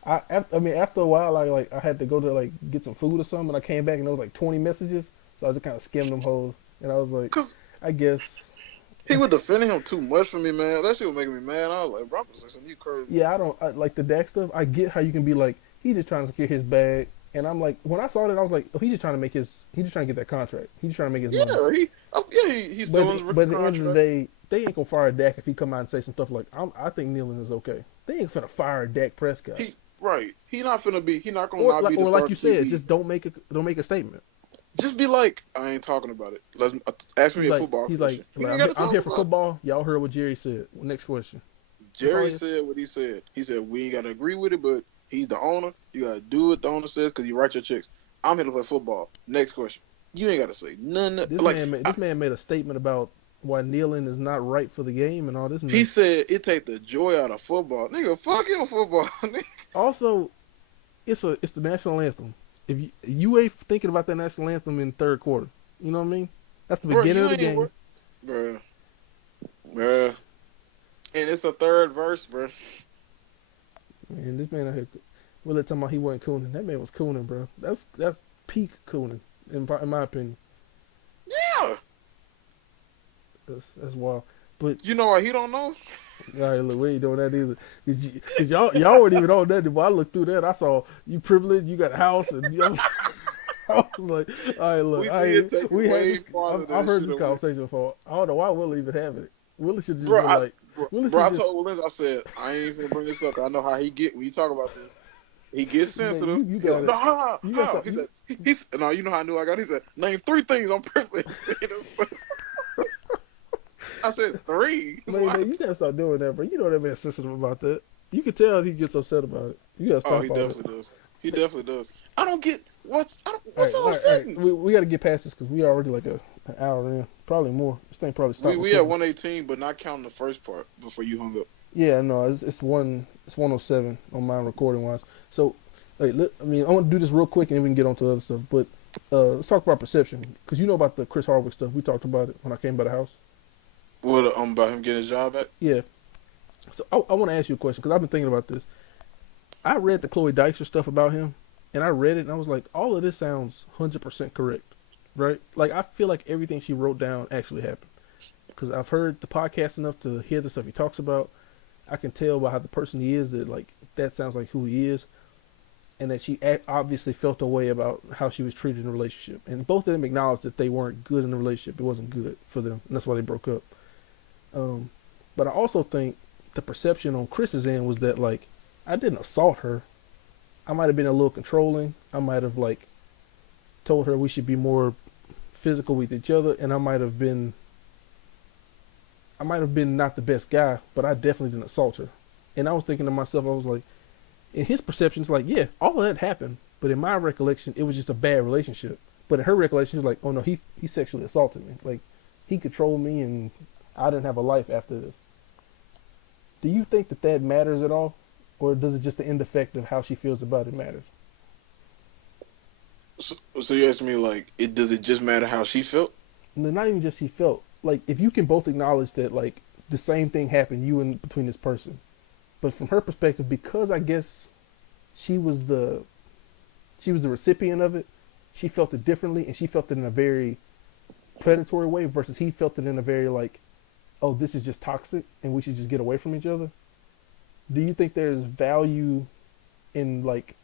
I mean, after a while, I had to go to like get some food or something, and I came back and there was like 20 messages, so I just kind of skimmed them hoes, and I was like, Cause I guess He was defending him too much for me, man. That shit was making me mad. I was like, bro, I'm saying you crazy. Yeah, like the Dak stuff. I get how you can be like, he just trying to secure his bag, and I'm like, when I saw that, I was like, oh, he just trying to get that contract. He's just trying to make his money. He's still on his But rookie at the end of the contract. day, they ain't gonna fire Dak if he come out and say some stuff like, I think kneeling is okay. They ain't finna fire Dak Prescott. He not finna be. He not gonna Or not like, be the like you starting said, QB. just don't make a statement. Just be like, I ain't talking about it. Let's ask me a football He's like, question. You ain't got to I'm talk here for about it. football. Y'all heard what Jerry said. Next question. That's all Jerry he is. said what he said. He said we ain't got to agree with it, but he's the owner. You got to do what the owner says because you write your checks. I'm here to play football. Next question. You ain't got to say none. This man made a statement about why kneeling is not right for the game and all this. He said it take the joy out of football. Nigga, fuck your football. Also, it's the national anthem. If you ain't thinking about that national anthem in third quarter, you know what I mean? That's the beginning of the game. Bruh. And it's a third verse, bruh. Man, this man out here, we're talking about he wasn't cooning. That man was cooning, bro. That's peak cooning, in my opinion. Yeah. That's wild. But you know why he don't know? All right, look, we ain't doing that either. Cause y'all weren't even on that. But I looked through that, I saw you privileged, you got a house, and you know, I was like, all right, look, I've heard this conversation before. I don't know why Willie even having it. Willie should just be like, I told Willie, I said, I ain't even gonna bring this up. I know how he get when you talk about this. He gets sensitive. Man, you got it. No, how? He said, no, you know how I knew I got it? He said, name 3 things I'm privileged. I said 3. Man, you gotta stop doing that, bro. You know that man's sensitive about that. You can tell he gets upset about it. You gotta stop. Oh, he definitely does. He definitely does. I don't get what's so upsetting. We gotta get past this because we already like an hour in, probably more. This thing probably stopped. We at 118, but not counting the first part before you hung up. Yeah, no, it's 107 on mine recording wise. So, I want to do this real quick and then we can get on to other stuff. But let's talk about perception because you know about the Chris Hardwick stuff. We talked about it when I came by the house. What about him getting his job back? Yeah. So I want to ask you a question because I've been thinking about this. I read the Chloe Dykstra stuff about him, and I read it and I was like, all of this sounds 100% correct, right? Like I feel like everything she wrote down actually happened because I've heard the podcast enough to hear the stuff he talks about. I can tell by how the person he is that like that sounds like who he is, and that she obviously felt a way about how she was treated in the relationship, and both of them acknowledged that they weren't good in the relationship. It wasn't good for them, and that's why they broke up. But I also think the perception on Chris's end was that like I didn't assault her. I might have been a little controlling. I might have like told her we should be more physical with each other, and I might have been not the best guy, but I definitely didn't assault her. And I was thinking to myself, I was like, in his perception, it's like, yeah, all of that happened, but in my recollection, it was just a bad relationship. But in her recollection, it's like, oh no, he sexually assaulted me. Like he controlled me, and I didn't have a life after this. Do you think that matters at all? Or does it just the end effect of how she feels about it matters? So you asked me, like, does it just matter how she felt? No, not even just she felt. Like, if you can both acknowledge that, like, the same thing happened between this person. But from her perspective, because I guess she was the recipient of it, she felt it differently, and she felt it in a very predatory way versus he felt it in a very, like, oh, this is just toxic and we should just get away from each other. Do you think there's value in like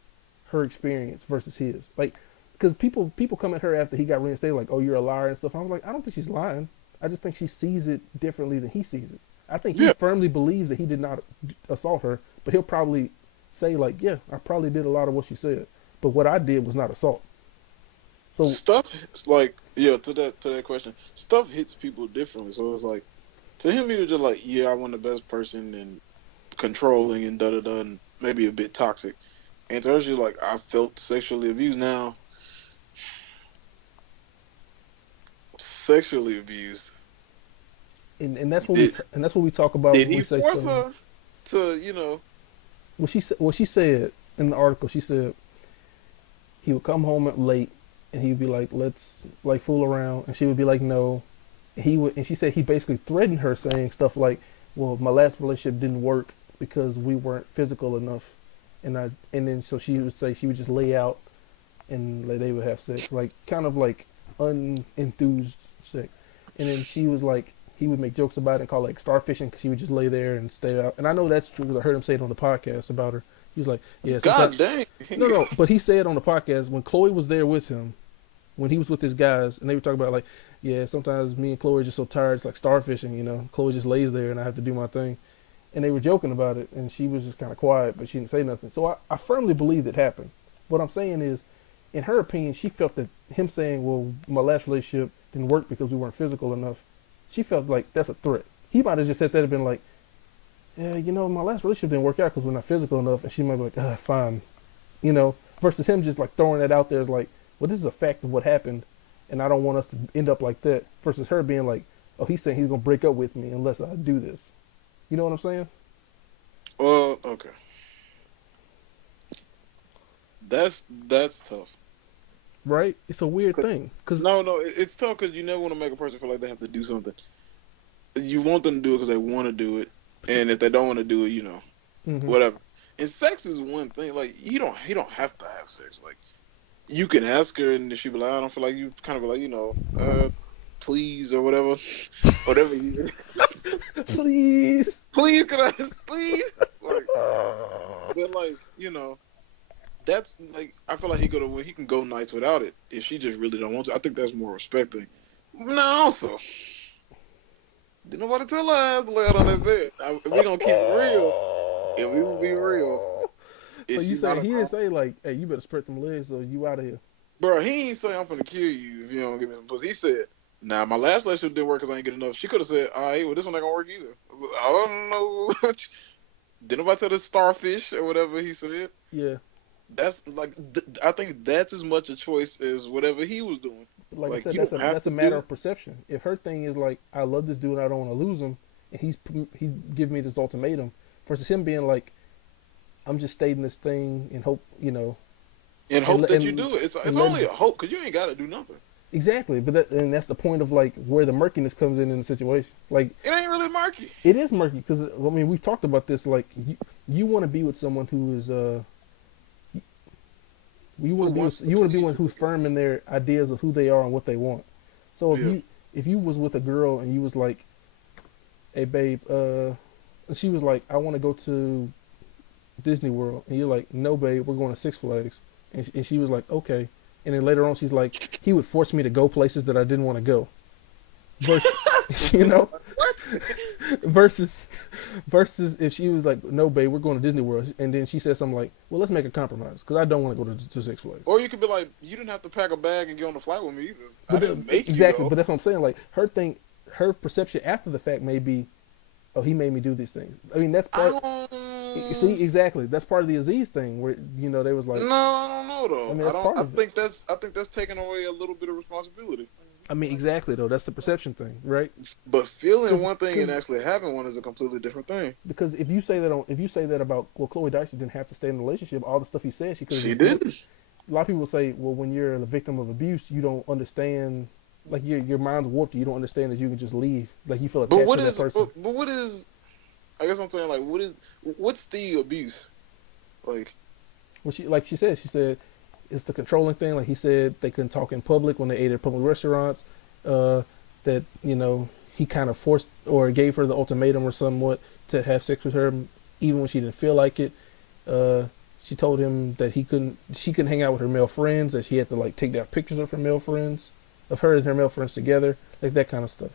her experience versus his? Like, because people come at her after he got reinstated, like, oh, you're a liar and stuff. I was like, I don't think she's lying. I just think she sees it differently than he sees it. I think he firmly believes that he did not assault her, but he'll probably say like, yeah, I probably did a lot of what she said, but what I did was not assault. So stuff like to that question, stuff hits people differently. So it's like to him, he was just like, yeah, I want the best person and controlling and da-da-da and maybe a bit toxic. And to her, she's like, I felt sexually abused. Now, sexually abused. And that's what we talk about. Did he force her to, What she said in the article, she said he would come home late and he'd be like, let's like fool around, and she would be like, no. And she said he basically threatened her, saying stuff like, well, my last relationship didn't work because we weren't physical enough, and then so she would say she would just lay out and like they would have sex, like kind of like unenthused sex, and then she was like, he would make jokes about it and call it like starfishing because he would just lay there and stay out. And I know that's true because I heard him say it on the podcast about her. He was like, yeah, sometimes. God dang. No, but he said on the podcast when Chloe was there with him, when he was with his guys, and they were talking about like, yeah, sometimes me and Chloe are just so tired, it's like starfishing, you know. Chloe just lays there and I have to do my thing. And they were joking about it, and she was just kind of quiet, but she didn't say nothing. So I firmly believe it happened. What I'm saying is, in her opinion, she felt that him saying, well, my last relationship didn't work because we weren't physical enough, she felt like that's a threat. He might have just said that and been like, yeah, you know, my last relationship didn't work out because we're not physical enough, and she might be like, fine, you know, versus him just like throwing that out there as like, well, this is a fact of what happened, and I don't want us to end up like that, versus her being like, oh, he's saying he's going to break up with me unless I do this. You know what I'm saying? Okay. That's tough. Right? It's a weird thing. No, it's tough because you never want to make a person feel like they have to do something. You want them to do it because they want to do it, and if they don't want to do it, you know, whatever. And sex is one thing. Like you don't have to have sex. Like you can ask her, and she be like, I don't feel like you. Kind of be like, you know, please or whatever, whatever you. Please, can I just please? Like, but like you know. That's like I feel like he can go nights without it if she just really don't want to. I think that's more respect thing. No, also, didn't nobody tell her I had to lay out on that bed. If we gonna keep it real, if we gonna be real, so you say he didn't say like, hey, you better spread them legs or you out of here, bro? He ain't say I'm gonna kill you if you don't give me some pussy. He said, nah, my last relationship didn't work because I ain't get enough. She could have said, all right, well this one ain't gonna work either. I don't know. Didn't nobody tell the starfish or whatever he said? Yeah. That's like I think that's as much a choice as whatever he was doing. Like I said, that's a matter of perception. If her thing is like, I love this dude, and I don't want to lose him, and he give me this ultimatum, versus him being like, I'm just stating this thing in hope, you know, in hope that you do it. It's only a hope because you ain't got to do nothing. Exactly, but that's the point of like where the murkiness comes in the situation. Like it ain't really murky. It is murky because I mean we've talked about this. Like you want to be with someone who is you want to be one who's firm in their ideas of who they are and what they want. So if you was with a girl and you was like, hey babe, and she was like, I want to go to Disney World, and you're like, no babe, we're going to Six Flags, and she was like, okay, and then later on she's like, he would force me to go places that I didn't want to go. Versus, you know, versus if she was like, no babe, we're going to Disney World, and then she said something like, well, let's make a compromise because I don't want to go to Six Flags. Or you could be like, you didn't have to pack a bag and get on the flight with me either. I didn't make you exactly, go. But that's what I'm saying. Like her perception after the fact may be, oh, he made me do these things. I mean, that's part. See, exactly. That's part of the Aziz thing where you know they was like, no, I don't know though. I think that's taking away a little bit of responsibility. I mean, exactly though. That's the perception thing, right? But feeling one thing and actually having one is a completely different thing. Because if you say that about, well, Chloe Dicey didn't have to stay in a relationship, all the stuff he said she could. She didn't. A lot of people say, well, when you're the victim of abuse, you don't understand. Like your mind's warped. You don't understand that you can just leave. Like you feel attached to that person. But what is? I guess I'm saying like, what's the abuse? Like, well, she said. It's the controlling thing. Like he said, they couldn't talk in public when they ate at public restaurants. That you know he kind of forced or gave her the ultimatum or somewhat to have sex with her, even when she didn't feel like it. She told him that she couldn't hang out with her male friends. That he had to like take down pictures of her male friends, of her and her male friends together, like that kind of stuff.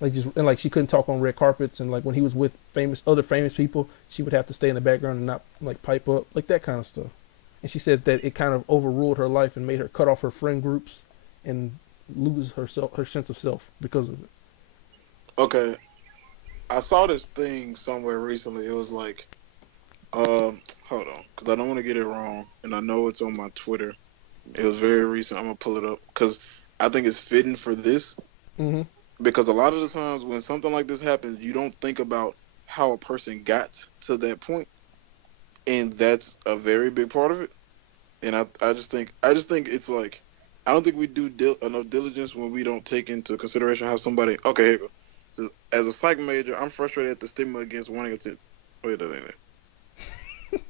Like she couldn't talk on red carpets, and like when he was with other famous people, she would have to stay in the background and not like pipe up, like that kind of stuff. And she said that it kind of overruled her life and made her cut off her friend groups and lose her sense of self because of it. Okay. I saw this thing somewhere recently. It was like, hold on, because I don't want to get it wrong, and I know it's on my Twitter. It was very recent. I'm going to pull it up because I think it's fitting for this. Mm-hmm. Because a lot of the times when something like this happens, you don't think about how a person got to that point. And that's a very big part of it. And I just think it's like, I don't think we do enough diligence when we don't take into consideration how somebody. Okay, here we go. So, as a psych major, I'm frustrated at the stigma against wanting to. Wait, that ain't it.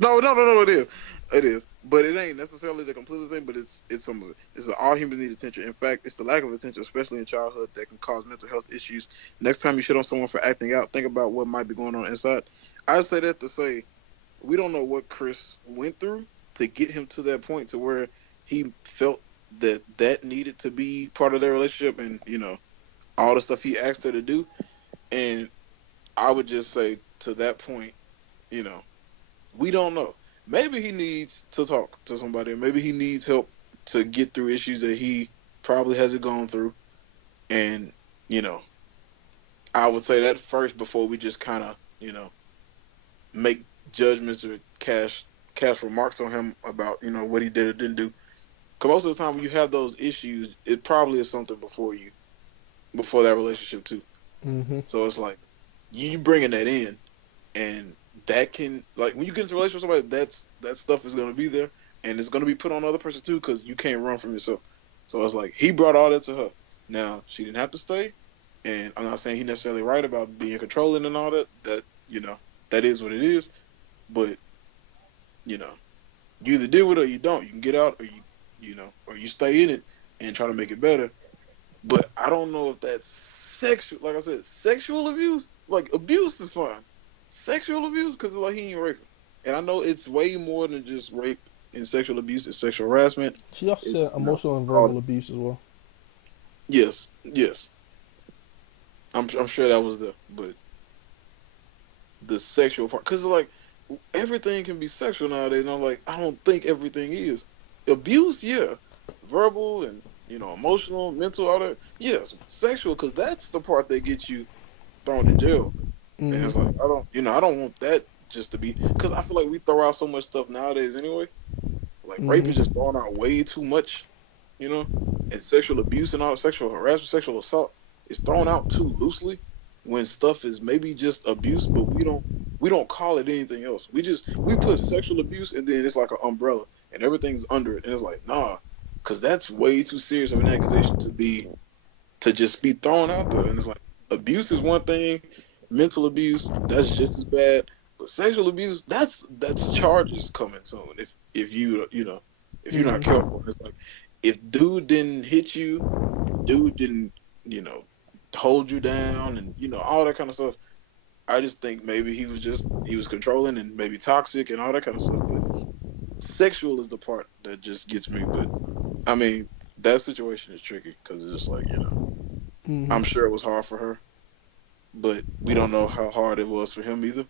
No, it is. It is, but it ain't necessarily the completely thing. But it's some of it. It's that all humans need attention. In fact, it's the lack of attention, especially in childhood, that can cause mental health issues. Next time you shit on someone for acting out, think about what might be going on inside. I say that to say we don't know what Chris went through to get him to that point to where he felt that needed to be part of their relationship, and all the stuff he asked her to do. And I would just say to that point, you know, we don't know. Maybe he needs to talk to somebody. Maybe he needs help to get through issues that he probably hasn't gone through. And, you know, I would say that first before we just kind of, make judgments or cast remarks on him about, what he did or didn't do. Because most of the time when you have those issues, it probably is something before that relationship too. Mm-hmm. So it's like you bringing that in, and that can, like, when you get into a relationship with somebody, that stuff is going to be there, and it's going to be put on the other person too, because you can't run from yourself. So it's like he brought all that to her. Now she didn't have to stay, and I'm not saying he necessarily right about being controlling and all that. That is what it is. But you either deal with it or you don't. You can get out, or or you stay in it and try to make it better. But I don't know if that's sexual. Like I said, sexual abuse. Like, abuse is fine. Sexual abuse, because like he ain't raping. And I know it's way more than just rape and sexual abuse. It's sexual harassment. She also It's said emotional and verbal abuse as well. Yes. I'm sure that was but the sexual part, because like everything can be sexual nowadays. And I'm like, I don't think everything is abuse. Yeah, verbal and emotional, mental, all that. Yes, sexual, because that's the part that gets you thrown in jail. Mm-hmm. And it's like I don't want that just to be, because I feel like we throw out so much stuff nowadays anyway. Like rape is just thrown out way too much, and sexual abuse and all sexual harassment, sexual assault is thrown out too loosely when stuff is maybe just abuse, but we don't call it anything else. We put sexual abuse and then it's like an umbrella and everything's under it, and it's like, nah, because that's way too serious of an accusation to just be thrown out there. And it's like, abuse is one thing, mental abuse, that's just as bad, but sexual abuse, that's charges coming soon. If you're not careful, it's like, if dude didn't hit you, dude didn't hold you down, and all that kind of stuff. I just think maybe he was controlling and maybe toxic and all that kind of stuff. But sexual is the part that just gets me. But I mean, that situation is tricky because it's just like, I'm sure it was hard for her, but we don't know how hard it was for him either.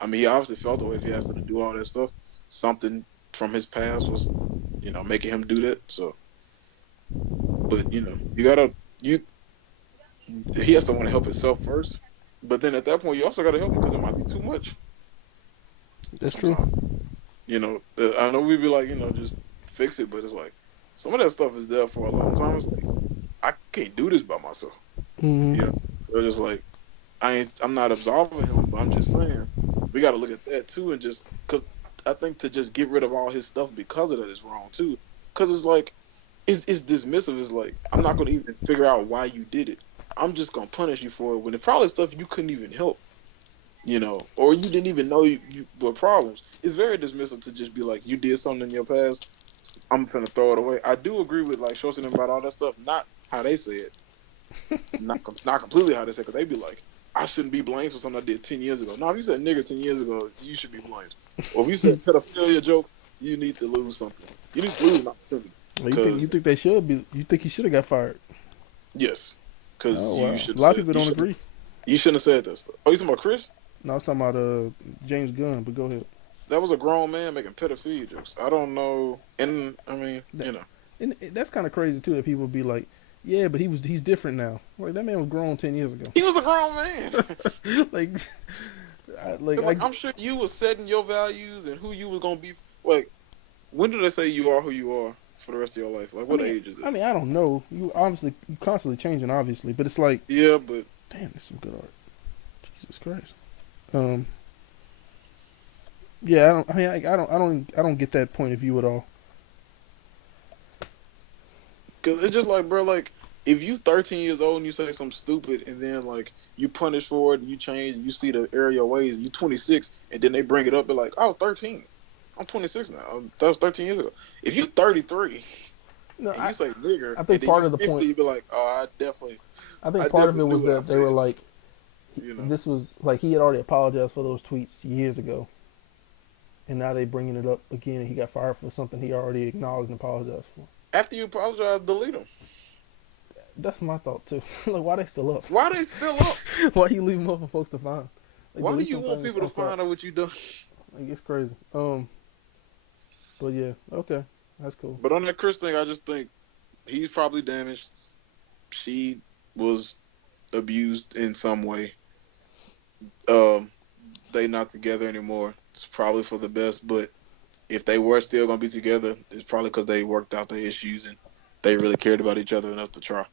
I mean, he obviously felt the way if he has to do all that stuff. Something from his past was, making him do that. So, but he has to want to help himself first. But then at that point, you also got to help him because it might be too much. That's true. I know we'd be like, just fix it, but it's like some of that stuff is there for a long time. It's like, I can't do this by myself. Mm-hmm. So it's just like, I'm not absolving him, but I'm just saying we got to look at that too, and just because I think to just get rid of all his stuff because of that is wrong too. Because it's like it's dismissive. It's like, I'm not going to even figure out why you did it. I'm just going to punish you for it when it's probably stuff you couldn't even help. Or you didn't even know you were problems. It's very dismissive to just be like, you did something in your past, I'm finna throw it away. I do agree with like Schwartz and them about all that stuff, not how they say it, not completely how they say it, because they be like, I shouldn't be blamed for something I did 10 years ago. No, if you said nigger 10 years ago, you should be blamed. Or if you said pedophilia joke, you need to lose something. You need to lose an opportunity. Well, you think they should be? You think he should have got fired? Yes, because wow. A lot of people don't agree. You shouldn't have said that stuff. Oh, you talking about Chris? No, I was talking about James Gunn, but go ahead. That was a grown man making pedophilia jokes. I don't know, and I mean, And that's kind of crazy too, that people be like, yeah, but he's different now. Like, that man was grown 10 years ago. He was a grown man. like, I'm sure you were setting your values and who you was gonna be. Like, when do they say you are who you are for the rest of your life? Like, what age is it? I mean, I don't know. You constantly changing, obviously, but it's like, yeah, but damn, there's some good art. Jesus Christ. Yeah, I don't get that point of view at all. Cause it's just like, bro, like, if you 13 years old and you say something stupid and then like you punish for it and you change and you see the error of your ways, you 26 and then they bring it up and like, I was 13. I'm 26 now. That was 13 years ago. If you're 33 No, and you say nigger, I and think then you part of the 50, point. you be like, oh, I think I part of it definitely knew was what I that they were said. like, You know. this was like he had already apologized for those tweets years ago, and now they bringing it up again. And he got fired for something he already acknowledged and apologized for. After you apologize, delete them. That's my thought too. Like, why they still up? Why they still up? Why you leave them up for folks to find? Like, Why do delete you them want things people to on top. find out what you done? Like, it's crazy. But yeah, okay, that's cool. But on that Chris thing, I just think he's probably damaged. She was abused in some way. Um, they not together anymore. It's probably for the best. But if they were still gonna be together, it's probably because they worked out their issues and they really cared about each other enough to try.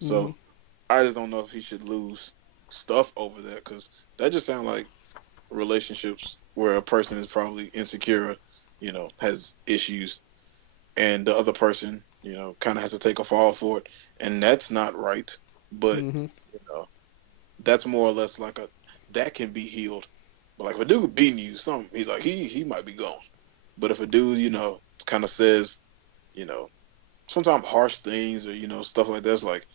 Hmm. So I just don't know if he should lose stuff over that because that just sounds like relationships where a person is probably insecure, has issues, and the other person, kind of has to take a fall for it, and that's not right. But Hmm. you know, that's more or less like a that can be healed. But like if a dude beating you, something he might be gone. But if a dude, kind of says, you know, sometimes harsh things or stuff like that's like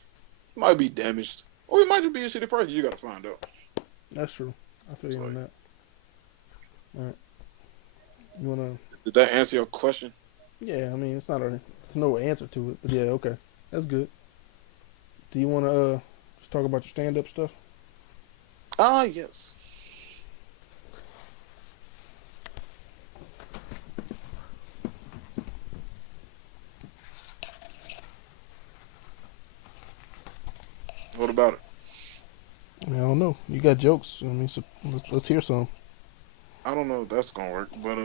he might be damaged, or he might just be a shitty person. You got to find out. That's true. I feel It's you on like, that. All right, you wanna? did that answer your question? Yeah, I mean, there's no answer to it, but yeah, okay, that's good. Do you wanna just talk about your stand up stuff? Ah, yes. What about it? I don't know. You got jokes. I mean, so let's hear some. I don't know if that's gonna work, but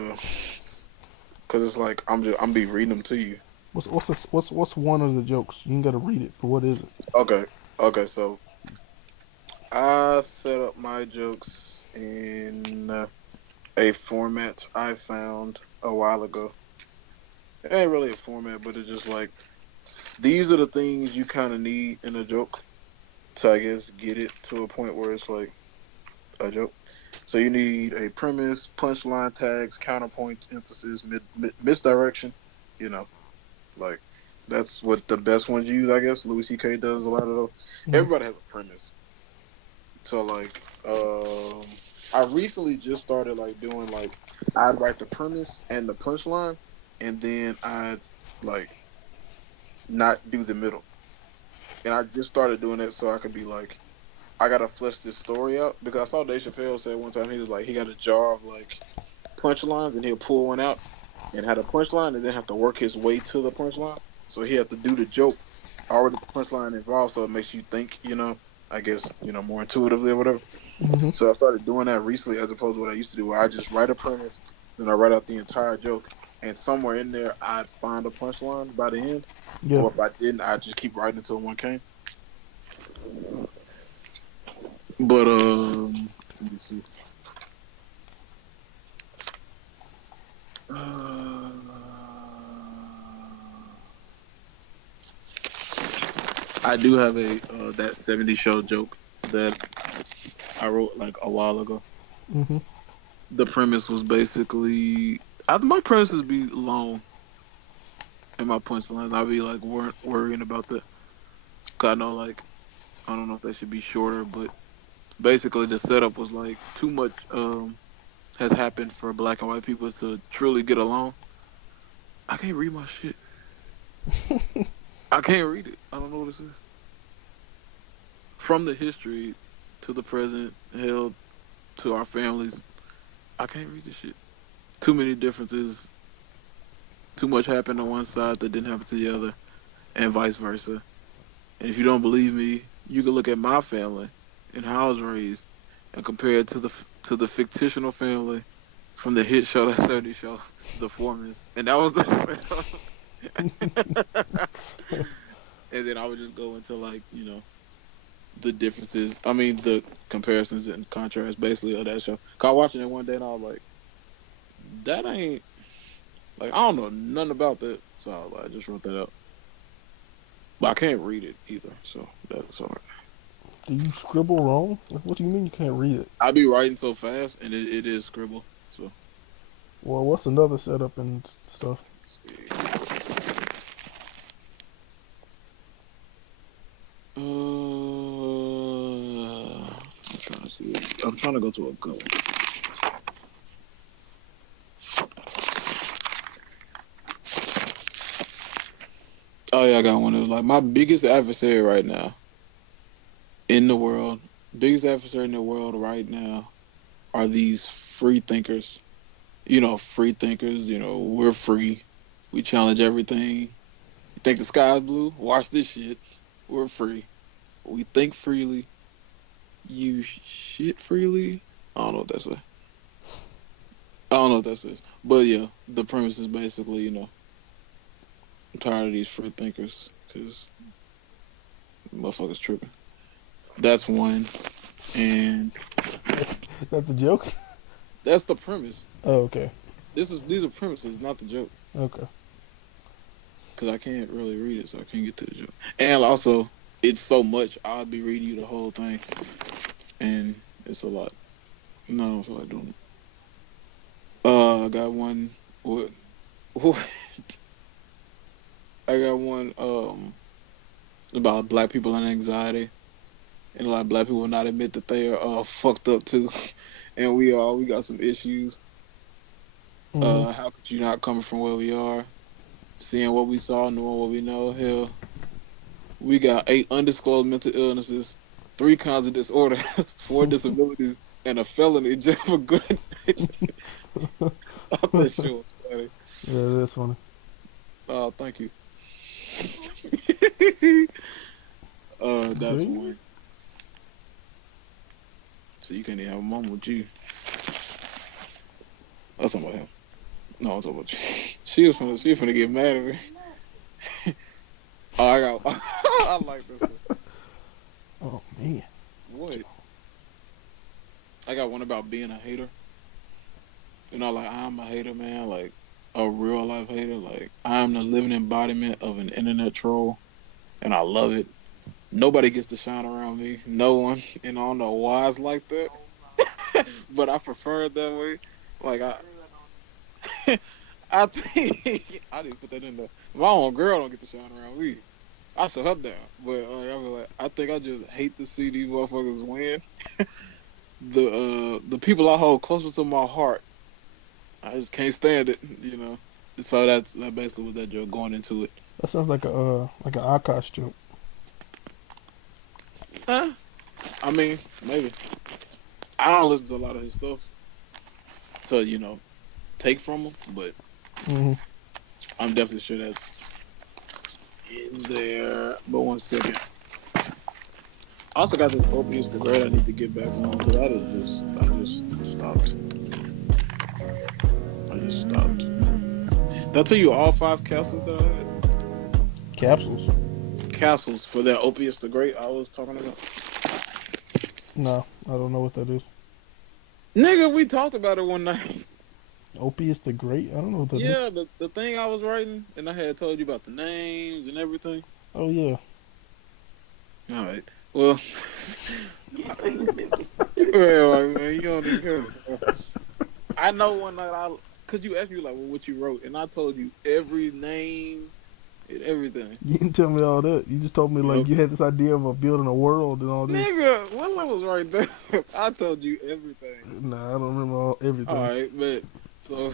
cause it's like I'm be reading them to you. What's one of the jokes? You ain't gotta read it, but what is it? Okay, okay. So I set up my jokes in a format I found a while ago. It ain't really a format, but it's just like these are the things you kind of need in a joke to, I guess, get it to a point where it's like a joke. So you need a premise, punchline tags, counterpoint, emphasis, misdirection. You know, like that's what the best ones use, I guess. Louis C.K. does a lot of those. Mm-hmm. Everybody has a premise. So like, I recently just started like doing like I'd write the premise and the punchline, and then I'd like not do the middle. And I just started doing that so I could be like, I gotta flesh this story out because I saw Dave Chappelle say one time he was like he got a jar of like punchlines and he'll pull one out and had a punchline and then have to work his way to the punchline. So he had to do the joke already the punchline involved, so it makes you think, I guess, more intuitively or whatever. Mm-hmm. So I started doing that recently as opposed to what I used to do where I just write a premise, then I write out the entire joke, and somewhere in there I'd find a punchline by the end. Yeah. Or if I didn't, I'd just keep writing until one came. But let me see. Uh, I do have a that 70 show joke that I wrote like a while ago. Mm-hmm. The premise was basically my premises be long and my punchlines. I'd be like weren't worrying about that. 'Cause I know like I don't know if they should be shorter, but basically the setup was like too much has happened for black and white people to truly get along. I can't read my shit. I can't read it. I don't know what this is. From the history to the present, hell to our families, I can't read this shit. Too many differences. Too much happened on one side that didn't happen to the other, and vice versa. And if you don't believe me, you can look at my family and how I was raised, and compare it to the fictional family from the hit show, that 70 show, The Foremans, and that was the. And then I would just go into like the differences. I mean the comparisons and contrasts basically of that show. 'Cause I was watching it one day and I was like, that ain't like I don't know nothing about that, so I just wrote that out. But I can't read it either, so that's all right. Do you scribble wrong? Like, what do you mean you can't read it? I be writing so fast, and it is scribble. So Well, what's another setup and stuff? I'm trying to see. I'm trying to go to a good one. Oh yeah, I got one. It was like my biggest adversary right now in the world. Biggest adversary in the world right now are these free thinkers. Free thinkers. We're free. We challenge everything. You think the sky's blue? Watch this shit. We're free. We think freely. You shit freely. I don't know what that's. I don't know what that says. But yeah, the premise is basically, I'm tired of these free thinkers because motherfuckers tripping. That's one, and That's the joke. that's the premise. Oh, okay. These are premises, not the joke. Okay. Because I can't really read it, so I can't get to the joke. And also, it's so much. I'll be reading you the whole thing, and it's a lot. No, I don't feel like doing it. I got one. What? What? I got one. About black people and anxiety, and a lot of black people not admit that they are fucked up too, and we got some issues. Hmm. How could you not coming from where we are, seeing what we saw, knowing what we know? Hell, we got 8 undisclosed mental illnesses, 3 kinds of disorder, 4 disabilities, and a felony just for good. I thought that shit was funny. Yeah, that's funny. Thank you. That's See? one. So you can't even have a moment with you. That's somebody else. No, I'm talking about you. She was finna get mad at me. Oh, I got. I like this one. Oh man. What? I got one about being a hater. Like I'm a hater, man. Like a real life hater. Like I'm the living embodiment of an internet troll, and I love it. Nobody gets to shine around me. No one, and I don't know why it's like that, but I prefer it that way. Like I think I didn't put that in there. My own girl don't get to shine around me. I shut her down, but I think I just hate to see these motherfuckers win. The people I hold closest to my heart, I just can't stand it. So that basically was that joke going into it. That sounds like an Akash joke. Huh? I mean, maybe I don't listen to a lot of his stuff to take from him, but Hmm. I'm definitely sure that's in there. But 1 second. I also got this opiates the grade I need to get back on because I just stopped. I just stopped. Did I tell you all 5 capsules that I had? Capsules. Capsules for that opiates the great I was talking about. No, I don't know what that is. Nigga, we talked about it one night. Opius the Great. I don't know what that is. Yeah, the thing I was writing, and I had told you about the names and everything. Oh yeah. All right. Well, well, like, man, you don't even care. I know one night cause you asked me like, well, what you wrote, and I told you every name and everything. You didn't tell me all that. You just told me like Yep. you had this idea of building a world and all this. Nigga, Willow was right there. I told you everything. Nah, I don't remember All everything. right, but so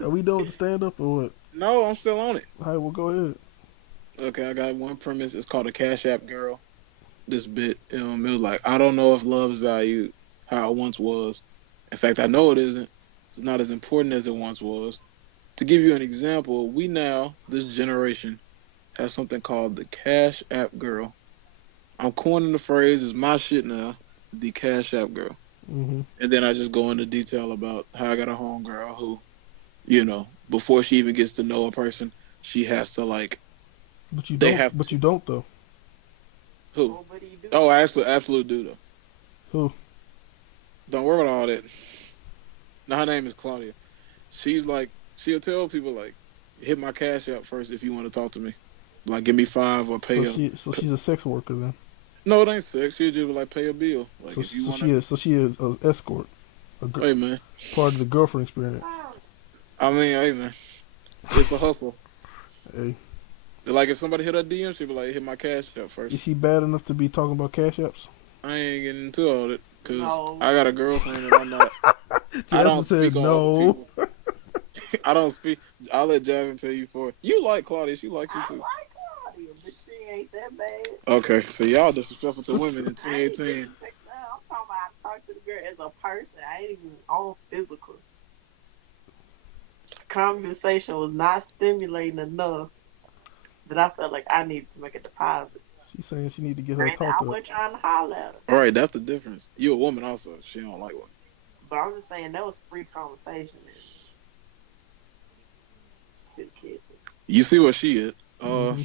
Are we done with the stand up or what? no, I'm still on it. All right, well go ahead. Okay, I got one premise. It's called a Cash App Girl. This bit, it was like I don't know if love is valued how it once was. In fact, I know it isn't. It's not as important as it once was. To give you an example, we now, this generation, has something called the Cash App Girl. I'm coining the phrase, it's my shit now, the Cash App Girl. Hmm. And then I just go into detail about how I got a homegirl who, before she even gets to know a person, she has to like, But you they don't. have But to, you don't though. who? Oh, I actually absolutely do though. Who? Don't worry about all that. Now her name is Claudia. She's like, she'll tell people like, hit my Cash App first if you want to talk to me. Like, give me 5 or So pay a. she's a sex worker then. No, it ain't sex. She'll just be like, pay a bill. Like, if you want to. So she is an escort. A gr- Hey man, Part of the girlfriend experience. I mean, hey man, it's a hustle. Hey, Like if somebody hit her DM, she'd be like, "Hit my cash up is first." she bad enough to be talking about cash apps? I ain't getting into all that because No. I got a girlfriend and I'm not. I Jasmine don't said speak on other no. people. I don't speak. I'll let Javin tell you for it. You like Claudia. She like you I too. like Claudia, but she ain't that bad. Okay, so y'all disrespectful to women in I ain't 2018. disrespecting her. I'm talking about I talk to the girl as a person. I ain't even on physical. Conversation was not stimulating enough that I felt like I needed to make a deposit. She's saying she need to get her Granted, talk I up. wasn't trying to holler at her. All right, that's the difference. You a woman also. She don't like women. But I'm just saying that was free conversation and good kid. You see what she is. Hmm.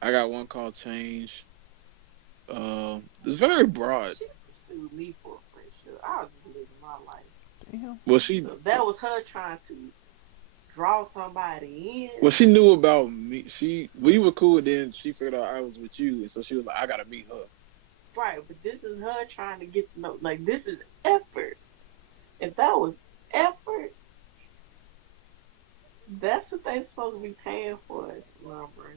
I got one called Change. It's very broad. She pursued me for a friendship. I was just living my life. Damn. Well, So that was her trying to draw somebody in. she knew about me. We were cool. Then she figured out I was with you, and so she was like, I gotta meet her. Right, but this is her trying to get to know. Like, this is effort. If that was effort, that's what they supposed to be paying for. Lumber.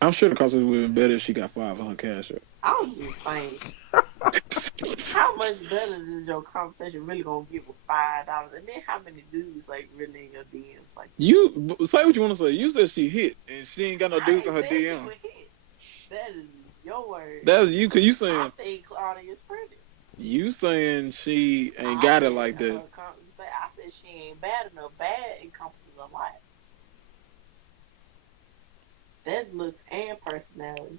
I'm sure the conversation would have been better if she got 500 cash up. I was just saying, how much better is your conversation really gonna get with $5? And then how many dudes like really in your DMs like that? You say what you want to say. You said she hit, and she ain't got no I dudes ain't in her saying she DM. would hit. That is your word. That's you. Cause you I saying think Claudia is pretty. she ain't I got it said like that. I said she ain't bad enough. Bad encompasses a lot. That's looks and personality.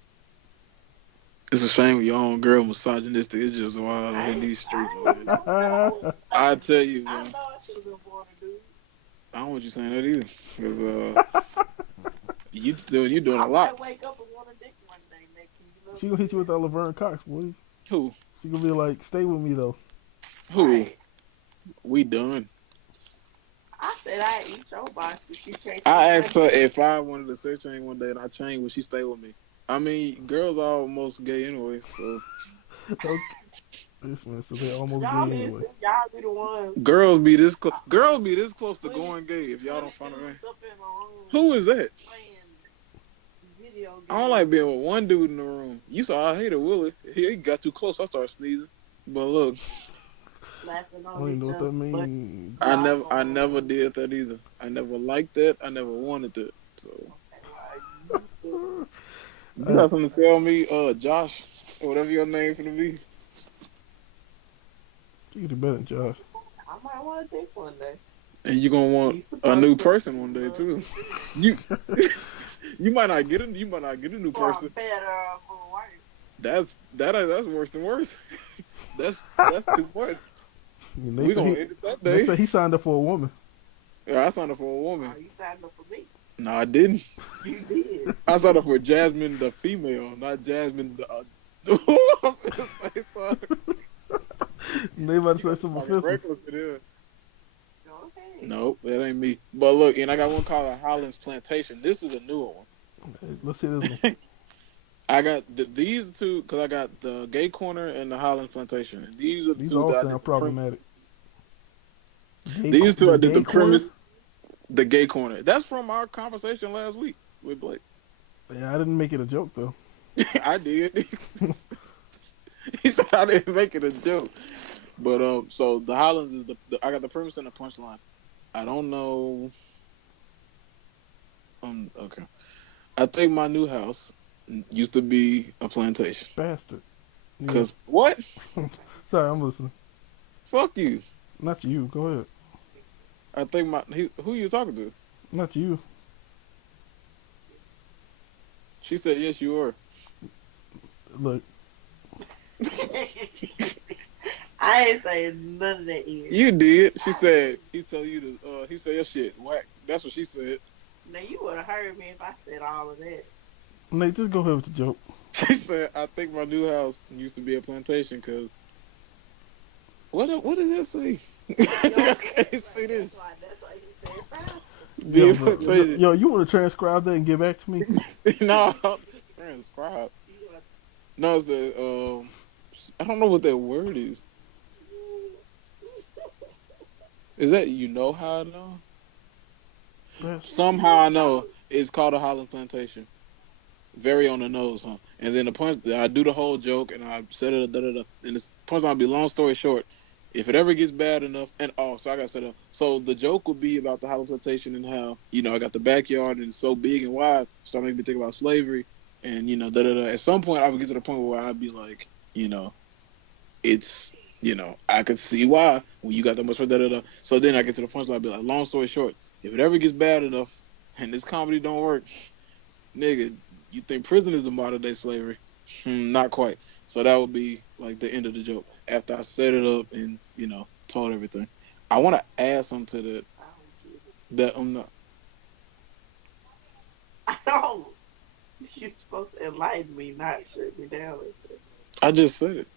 It's a shame your own girl misogynistic. It's just wild in these streets, I ain't man. never said I was I misogynistic. tell you, I man. know I should have been born a dude. I don't want you saying that either. Cause you doing I a lot. might wake up and want a dick one day, Nick. You know She gonna hit you with that Laverne Cox, boy. Who? She gonna be like, stay with me though. Who? right. We done. I said I eat your box, but you can't I take my asked her dick. if I wanted to sex change one day and I changed, would she stay with me? I mean, girls are almost gay anyway, so Okay. This man said they almost Y'all gay listen, anyway. y'all be the ones girls be this close. Girls be this close to 20, going gay if y'all 20 don't find a man. dudes up in the room Who is that? playing video I don't like games. being with one dude in the room. You saw I hated Willie. He got too close. I started sneezing. But look, Slapping I on don't even each know what that other, but means. y'all I going never on. did that either. I never liked that. I never wanted that. So Okay, well, you feel you I, got something to tell me, Josh, or whatever your name for the be, you do better than Josh. I might want a dick one day. and you gonna want You a new supposed to person one day love too. me too. You you might not get it. You might not get a new For person. better or for worse. That's worse than worse. That's too much. And We gonna end it that they day. say he signed up for a woman. Yeah, I signed up for a woman. Oh, you signed up for me. No, I didn't. You did. I signed up for Jasmine the female, not Jasmine the. I'm finna say something. And they about to You say got me something talking offensive. reckless in here. Go ahead. Nope, that ain't me. But look, and I got one called a Highlands Plantation. This is a newer one. Hey, let's see this one. I got these two because I got the Gay Corner and the Highlands Plantation. And these are the These two all that I did sound the premise. problematic. These two The I did gay the corner? premise. The Gay Corner. That's from our conversation last week with Blake. Yeah, I didn't make it a joke though. I did. He said I didn't make it a joke. But so the Highlands is the I got the premise and the punchline. I don't know. Okay. I think my new house used to be a plantation. Bastard. Yeah. Cause what? Sorry, I'm listening. Fuck you. Not you. Go ahead. I think who you talking to? Not you. She said yes, you were. Look, I ain't saying none of that yet. You did. She said he tell you to. He said your shit whack. That's what she said. Now you would have heard me if I said all of that. Nate, just go ahead with the joke. She said I think my new house used to be a plantation. Cause what did that say? I can't see this. That's why he said faster. Be Yo, a bro, plantation. yo, you want to transcribe that and get back to me? No, transcribe. You gonna No, it said I don't know what that word is. Is that you know how I know? That's That's Somehow what I know y'all. it's called a Holland plantation. Very on the nose, huh? And then the punch, I do the whole joke and I said it, da da da. And the punchline will be long story short. If it ever gets bad enough, and oh, so I got set up. So the joke would be about the Holland plantation and how I got the backyard and it's so big and wide, so it makes me think about slavery and da da da. At some point, I would get to the point where I'd be like, it's I could see why when you got that much for da da da. So then I get to the punchline, I'd be like, long story short, if it ever gets bad enough and this comedy don't work, nigga, you think prison is the modern day slavery? Not quite. So that would be like the end of the joke after I set it up and told everything. I want to add something to that. I don't get it. That I'm not. I don't. You're supposed to enlighten me, not shut me down like that. I just said it.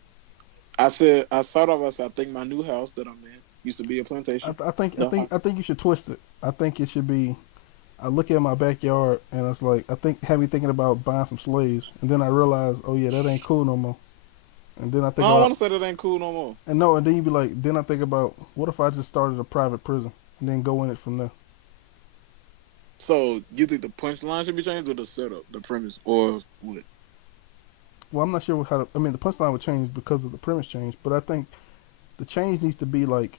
I said I started off. I said I think my new house that I'm in used to be a plantation. I think I No, think I think you should twist it. I think it should be. I look at my backyard and it's like I think have me thinking about buying some slaves, and then I realize, oh yeah, that ain't cool no more. And then I I think don't want about to say that ain't cool no more. and no, and then you be like, then I think about what if I just started a private prison and then go in it from there. So you think the punchline should be changed or the setup, the premise, or what? Well, I'm not sure how. I mean, the punchline would change because of the premise change, but I think the change needs to be like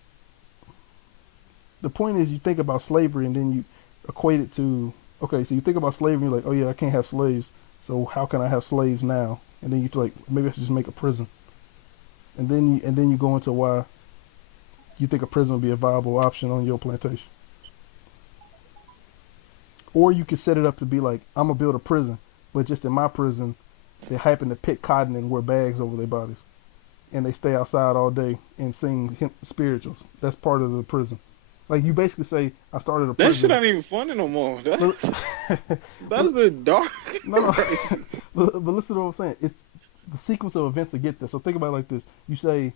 the point is you think about slavery and then you equate it to okay, so you think about slavery and you're like, oh yeah, I can't have slaves, so how can I have slaves now? And then you like maybe I should just make a prison, and then you go into why you think a prison would be a viable option on your plantation. Or you could set it up to be like I'm gonna build a prison, but just in my prison, they happen to pick cotton and wear bags over their bodies, and they stay outside all day and sing spirituals. That's part of the prison. Like you basically say, I started a That shit prison. ain't even funny no more. But, That is a dark. no, no. Right. But listen to what I'm saying. It's the sequence of events to get there. So think about it like this. You say,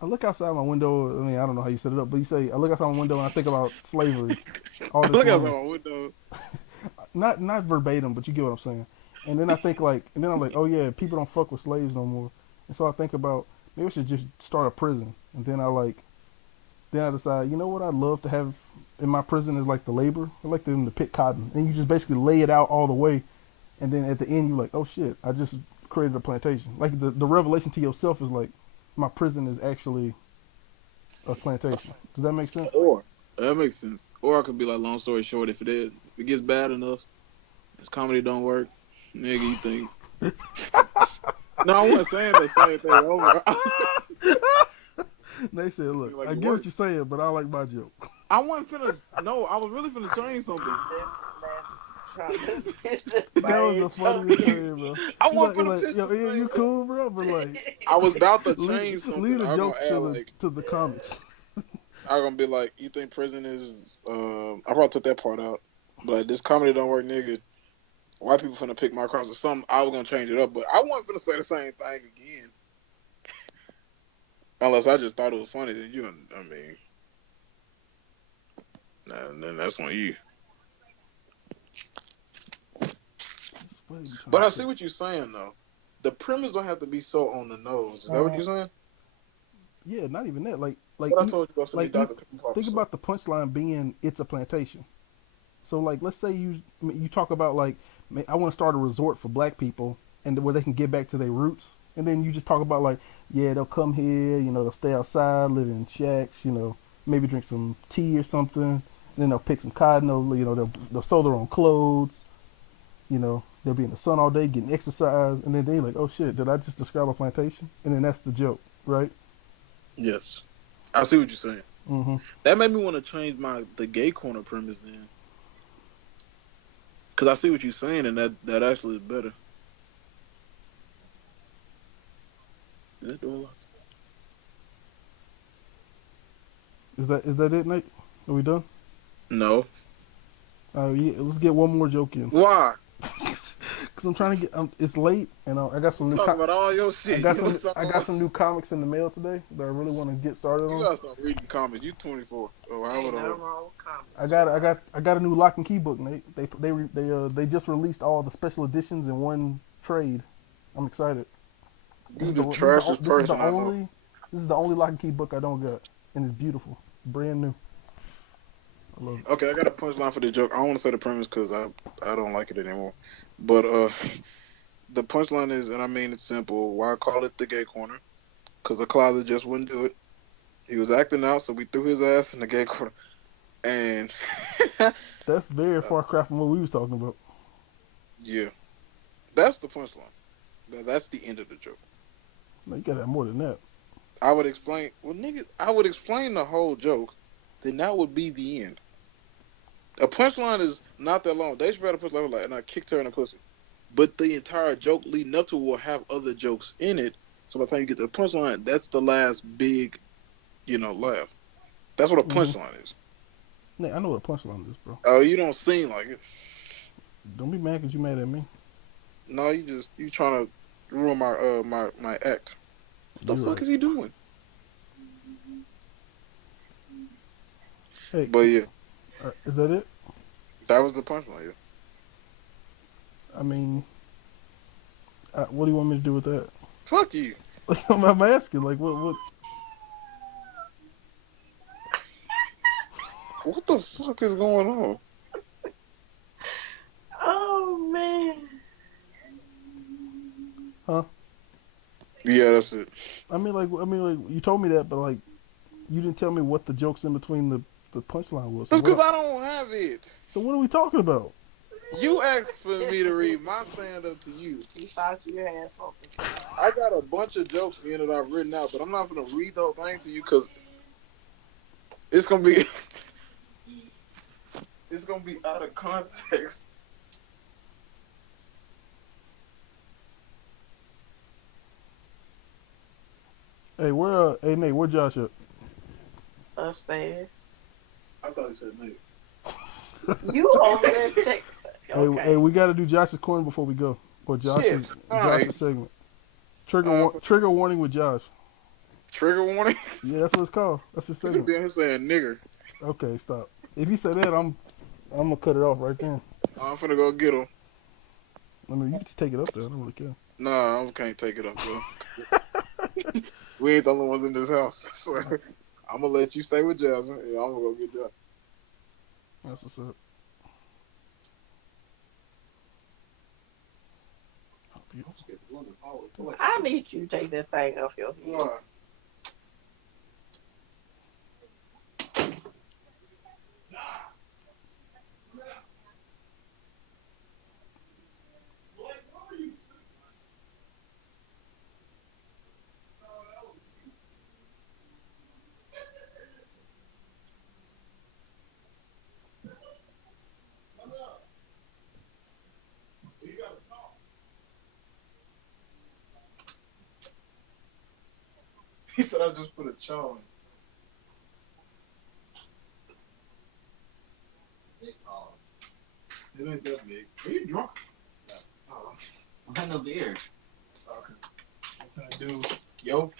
I look outside my window. I mean, I don't know how you set it up, but you say, I look outside my window and I think about slavery all this Look out long. my window. Not verbatim, but you get what I'm saying. And then I think like, and then I'm like, oh yeah, people don't fuck with slaves no more. And so I think about maybe I should just start a prison. And then I decide, you know what I'd love to have in my prison is like the labor. I like them to pick cotton, and you just basically lay it out all the way. And then at the end, you're like, oh shit, I just created a plantation. Like the revelation to yourself is like, my prison is actually a plantation. Does that make sense? Or that makes sense. Or I could be like, long story short, if it gets bad enough, this comedy don't work, nigga, you think? No, I wasn't saying the same thing over. They said, look, Like I it get what works. you're saying, but I like my joke. I wasn't finna. No, I was really finna change something. Trying to finish the That was same the funniest joke. thing, bro. I You're wasn't finna like, pitch yo, the Ian, you same. cool, bro? But like, I was about to leave, change something. leave the I was jokes gonna add like to the comics. I was gonna be like, you think prison is? I probably took that part out. But like, this comedy don't work, nigga. White people finna pick my cross or something. I was gonna change it up, but I wasn't finna say the same thing again. Unless I just thought it was funny, then I mean, nah, then that's on you. What are you trying But to I say? see what you're saying though. The premise don't have to be so on the nose. Is that what Uh, you're saying? yeah, not even that. What I told you about some new Like Dr. Pepper think officer. about the punchline being it's a plantation. So like, let's say you talk about like, I want to start a resort for black people and where they can get back to their roots. And then you just talk about like, yeah, they'll come here, they'll stay outside, live in shacks, maybe drink some tea or something. And then they'll pick some cotton, they'll sew their own clothes, they'll be in the sun all day getting exercise. And then they're like, oh shit, did I just describe a plantation? And then that's the joke, right? Yes, I see what you're saying. Mm-hmm. That made me want to change the gay corner premise then, because I see what you're saying, and that actually is better. Is that door locked? Is that it, Nate? Are we done? No. Yeah, let's get one more joke in. Why? Cause I'm trying to get. It's late, and I got some new. Talk about all your shit. I got You some. don't talk I got about- some new comics in the mail today that I really want to get started You on. got some reading comments. You 24. Oh, how Ain't would nothing I? wrong with comments. I got a new Lock and Key book, Nate. They just released all the special editions in one trade. I'm excited. You the trashiest person I know. This is the only Lock and Key book I don't got, and it's beautiful, brand new. I love it. Okay, I got a punchline for the joke. I don't want to say the premise because I don't like it anymore. But the punchline is, and I mean it's simple. Why call it the gay corner? Because the closet just wouldn't do it. He was acting out, so we threw his ass in the gay corner. And That's very far cry from what we was talking about. yeah, that's the punchline. That's the end of the joke. No, you gotta have more than that. I would explain. Well, nigga, I would explain the whole joke. Then that would be the end. A punchline is not that long. They should have a punchline like, and I kicked her in the pussy. But the entire joke leading up to it will have other jokes in it. So by the time you get to the punchline, that's the last big, laugh. That's what a punchline is. Yeah, I know what a punchline is, bro. Oh, you don't seem like it. Don't be mad because you mad at me. No, you trying to ruin my act. What the fuck is he doing? Hey, but yeah, is that it? That was the punchline. Yeah. I mean, what do you want me to do with that? Fuck you. I'm asking, like, what? What the fuck is going on? Oh man. Huh? Yeah, that's it. I mean, like, you told me that, but like, you didn't tell me what the jokes in between the punchline was. That's because I don't have it. So what are we talking about? You asked for me to read my stand-up to you. You thought you had something. I got a bunch of jokes in that I've written out, but I'm not going to read the whole thing to you because it's going to be it's going to be out of context. Hey, hey Nate, where Josh at? Upstairs. I thought he said Nate. You over there check. Okay. Hey, we got to do Josh's corner before we go, or Josh's segment. Trigger warning with Josh. Trigger warning? Yeah, that's what it's called. That's his segment. He be here saying nigger. Okay, stop. If you say that, I'm gonna cut it off right then. I'm finna go get him. I mean, you can just take it up there. I don't really care. Nah, I can't take it up there. We ain't the only ones in this house. So I'm gonna let you stay with Jasmine, and I'm gonna go get Josh. That's what's up. I need you to take that thing off your head. Why? He said I just put a chow in. It ain't that big. Are you drunk? Oh. I had no beer. Okay. What can I do? Your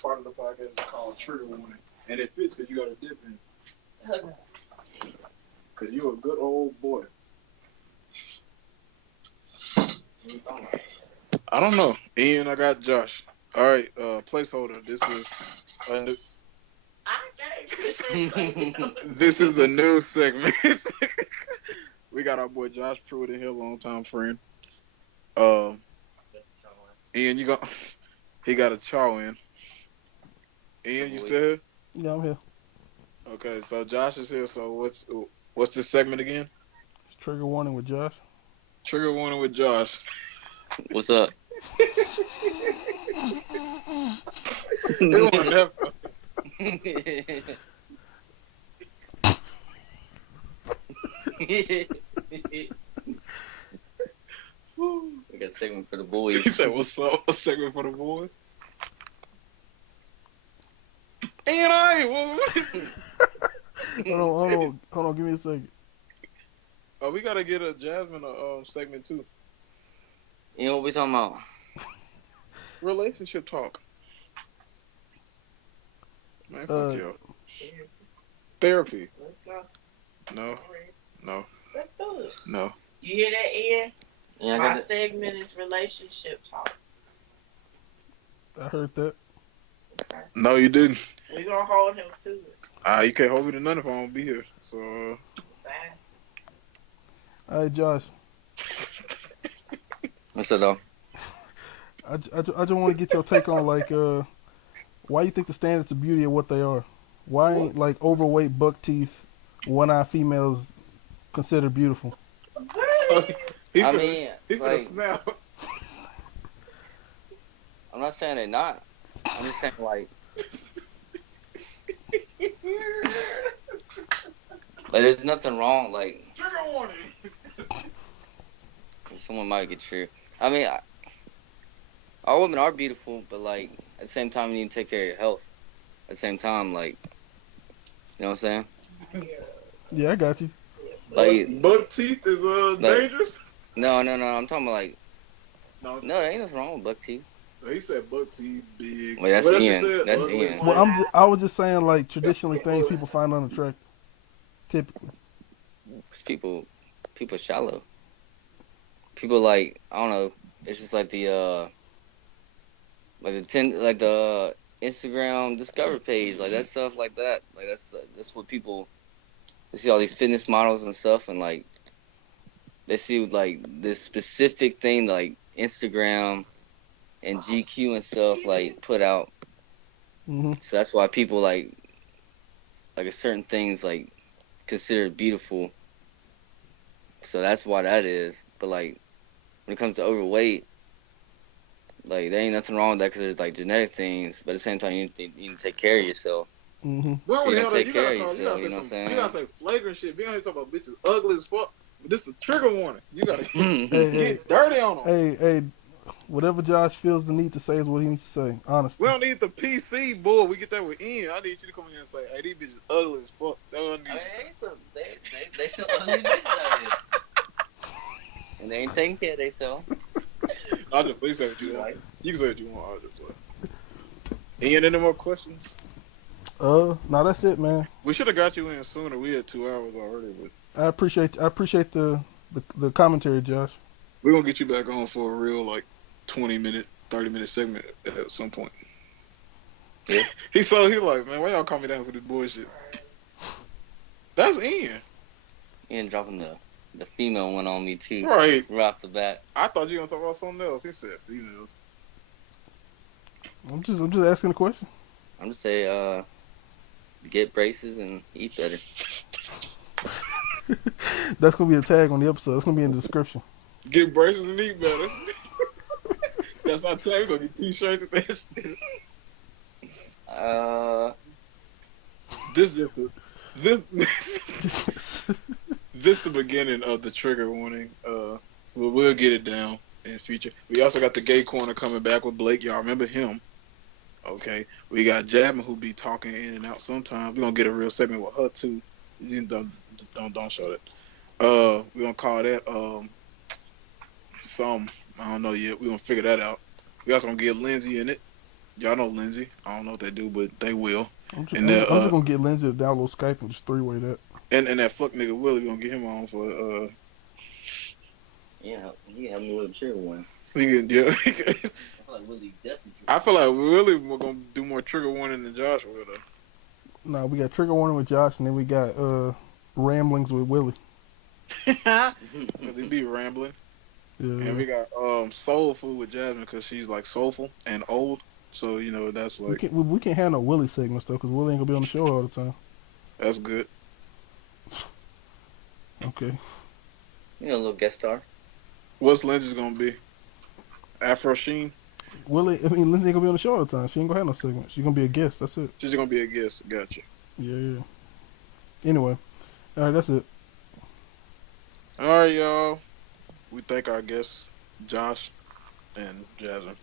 part of the podcast is called Trigger Warning. And it fits because you got a dip in. Because you a good old boy. I don't know. Ian, I got Josh. All right, placeholder. This is a new segment. We got our boy Josh Pruitt in here, longtime friend. Ian, he got a chow in. Ian, you still here? Yeah, I'm here. Okay, so Josh is here. So what's this segment again? Trigger warning with Josh. Trigger warning with Josh. What's up? It wasn't that We got a segment for the boys. He said, "What's up? A segment for the boys." And Hold on. Give me a second. Oh, we gotta get a Jasmine segment too. You know what we talking about? Relationship talk. Man, fuck you. Therapy. Let's go. No. Let's do it. No. You hear that, Ian? Yeah, My segment is relationship talk. I heard that. No, you didn't. We gonna hold him to it. You can't hold me to none if I don't be here. So, Fine. All right, Josh. What's up, though? I just want to get your take on like why you think the standards of beauty are what they are. Why ain't like overweight, buck teeth, one-eye females considered beautiful? he I finna- mean, he finna like, snap. I'm not saying they're not. I'm just saying, like there's nothing wrong. Like, Trigger warning. someone might get triggered. I mean, all women are beautiful, but like at the same time, you need to take care of your health. At the same time, like, you know what I'm saying? Yeah, I got you. Like, Buck teeth is dangerous. no. I'm talking about like, No, there ain't nothing wrong with buck teeth. he said buck teeth big. Wait, that's What else you Ian. said? That's Ugly Ian. as Well, fuck. I was just saying like traditionally things people find unattractive. Typically. Cause people shallow. People like, I don't know. It's just like the Instagram discover page, like that stuff like that. Like that's what people, they see all these fitness models and stuff, and like they see like this specific thing like Instagram and GQ and stuff like put out. Hmm. So that's why people like a certain things like considered beautiful. So that's why that is. But like when it comes to overweight, like there ain't nothing wrong with that because there's like genetic things. But at the same time, you need to take care of yourself. Hmm. Well, You the gotta hell take you care gotta of call, yourself, you know you what I'm saying? You gotta say flagrant shit. Be on here talking about bitches ugly as fuck. But this is the trigger warning. You gotta Hey, get hey, dirty on them. hey, whatever Josh feels the need to say is what he needs to say. Honestly. We don't need the PC bull. We get that with Ian. I need you to come in here and say, "Hey, these bitches ugly as fuck." That's what I need. I mean, you to say. they some ugly bitches out here, and they ain't taking care of themselves. I just please say what you want. You can say what you want. I'll just Ian, any more questions? No, that's it, man. We should have got you in sooner. We had 2 hours already, but I appreciate the commentary, Josh. we're gonna get you back on for a real like 20-minute, 30-minute segment at some point. Yeah. He's like, man, why y'all call me down for this bullshit? That's Ian. And dropping the female one on me too, Right. right off the bat. I thought you were gonna talk about something else. He said females. I'm just asking a question. I'm just say, get braces and eat better. That's gonna be a tag on the episode. It's gonna be in the description. Get braces and eat better. That's our tag. We're gonna get t-shirts and that shit. This just this the beginning of the trigger warning. We'll get it down in the future. We also got the gay corner coming back with Blake. Y'all remember him? Okay. We got Jasmine who be talking in and out sometimes. We're gonna get a real segment with her too. You don't show that. We're gonna call that some, I don't know yet. We're gonna figure that out. We also gonna get Lindsay in it. Y'all know Lindsay. I don't know what they do, but they will. I'm just And gonna get Lindsay to download Skype and just three-way that. and that fuck nigga Willie, we gonna get him on for Yeah, he helped me with a trigger one. we can, yeah. I feel like Willie definitely. I feel like really we're gonna do more trigger warning than Josh will though. No, we got trigger warning with Josh, and then we got ramblings with Willie. Cause he be rambling. Yeah. And we got soul food with Jasmine because she's like soulful and old. So you know that's like we can't have no Willie segments though, because Willie ain't gonna be on the show all the time. that's good. Okay. You know, a little guest star. What's Lindsay's gonna be? Afro Sheen? Lindsay ain't gonna be on the show all the time. She ain't gonna have no segment. She's gonna be a guest. That's it. She's gonna be a guest. Gotcha. Yeah. Anyway, all right, that's it. All right, y'all. We thank our guests, Josh and Jasmine.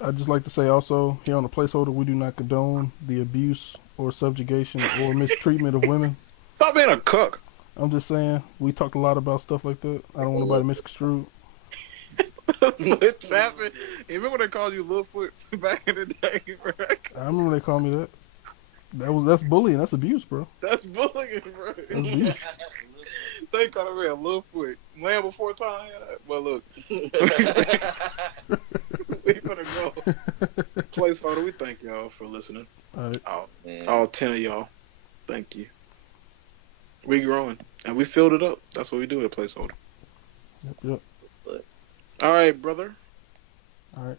I'd just like to say also here on the placeholder, we do not condone the abuse or subjugation or mistreatment of women. Stop being a cuck. I'm just saying we talked a lot about stuff like that. I don't want nobody misconstrued. What's happening? You remember they called you Littlefoot back in the day, bro? I remember they called me that. That's bullying. That's abuse, bro. That's bullying, bro. That's abuse. They called me a Littlefoot. Land before time. Well, look. We gonna go. Placeholder. We thank y'all for listening. All right. Man. All 10 of y'all. Thank you. We growing and we filled it up. That's what we do at Placeholder. Yep. All right, brother. All right.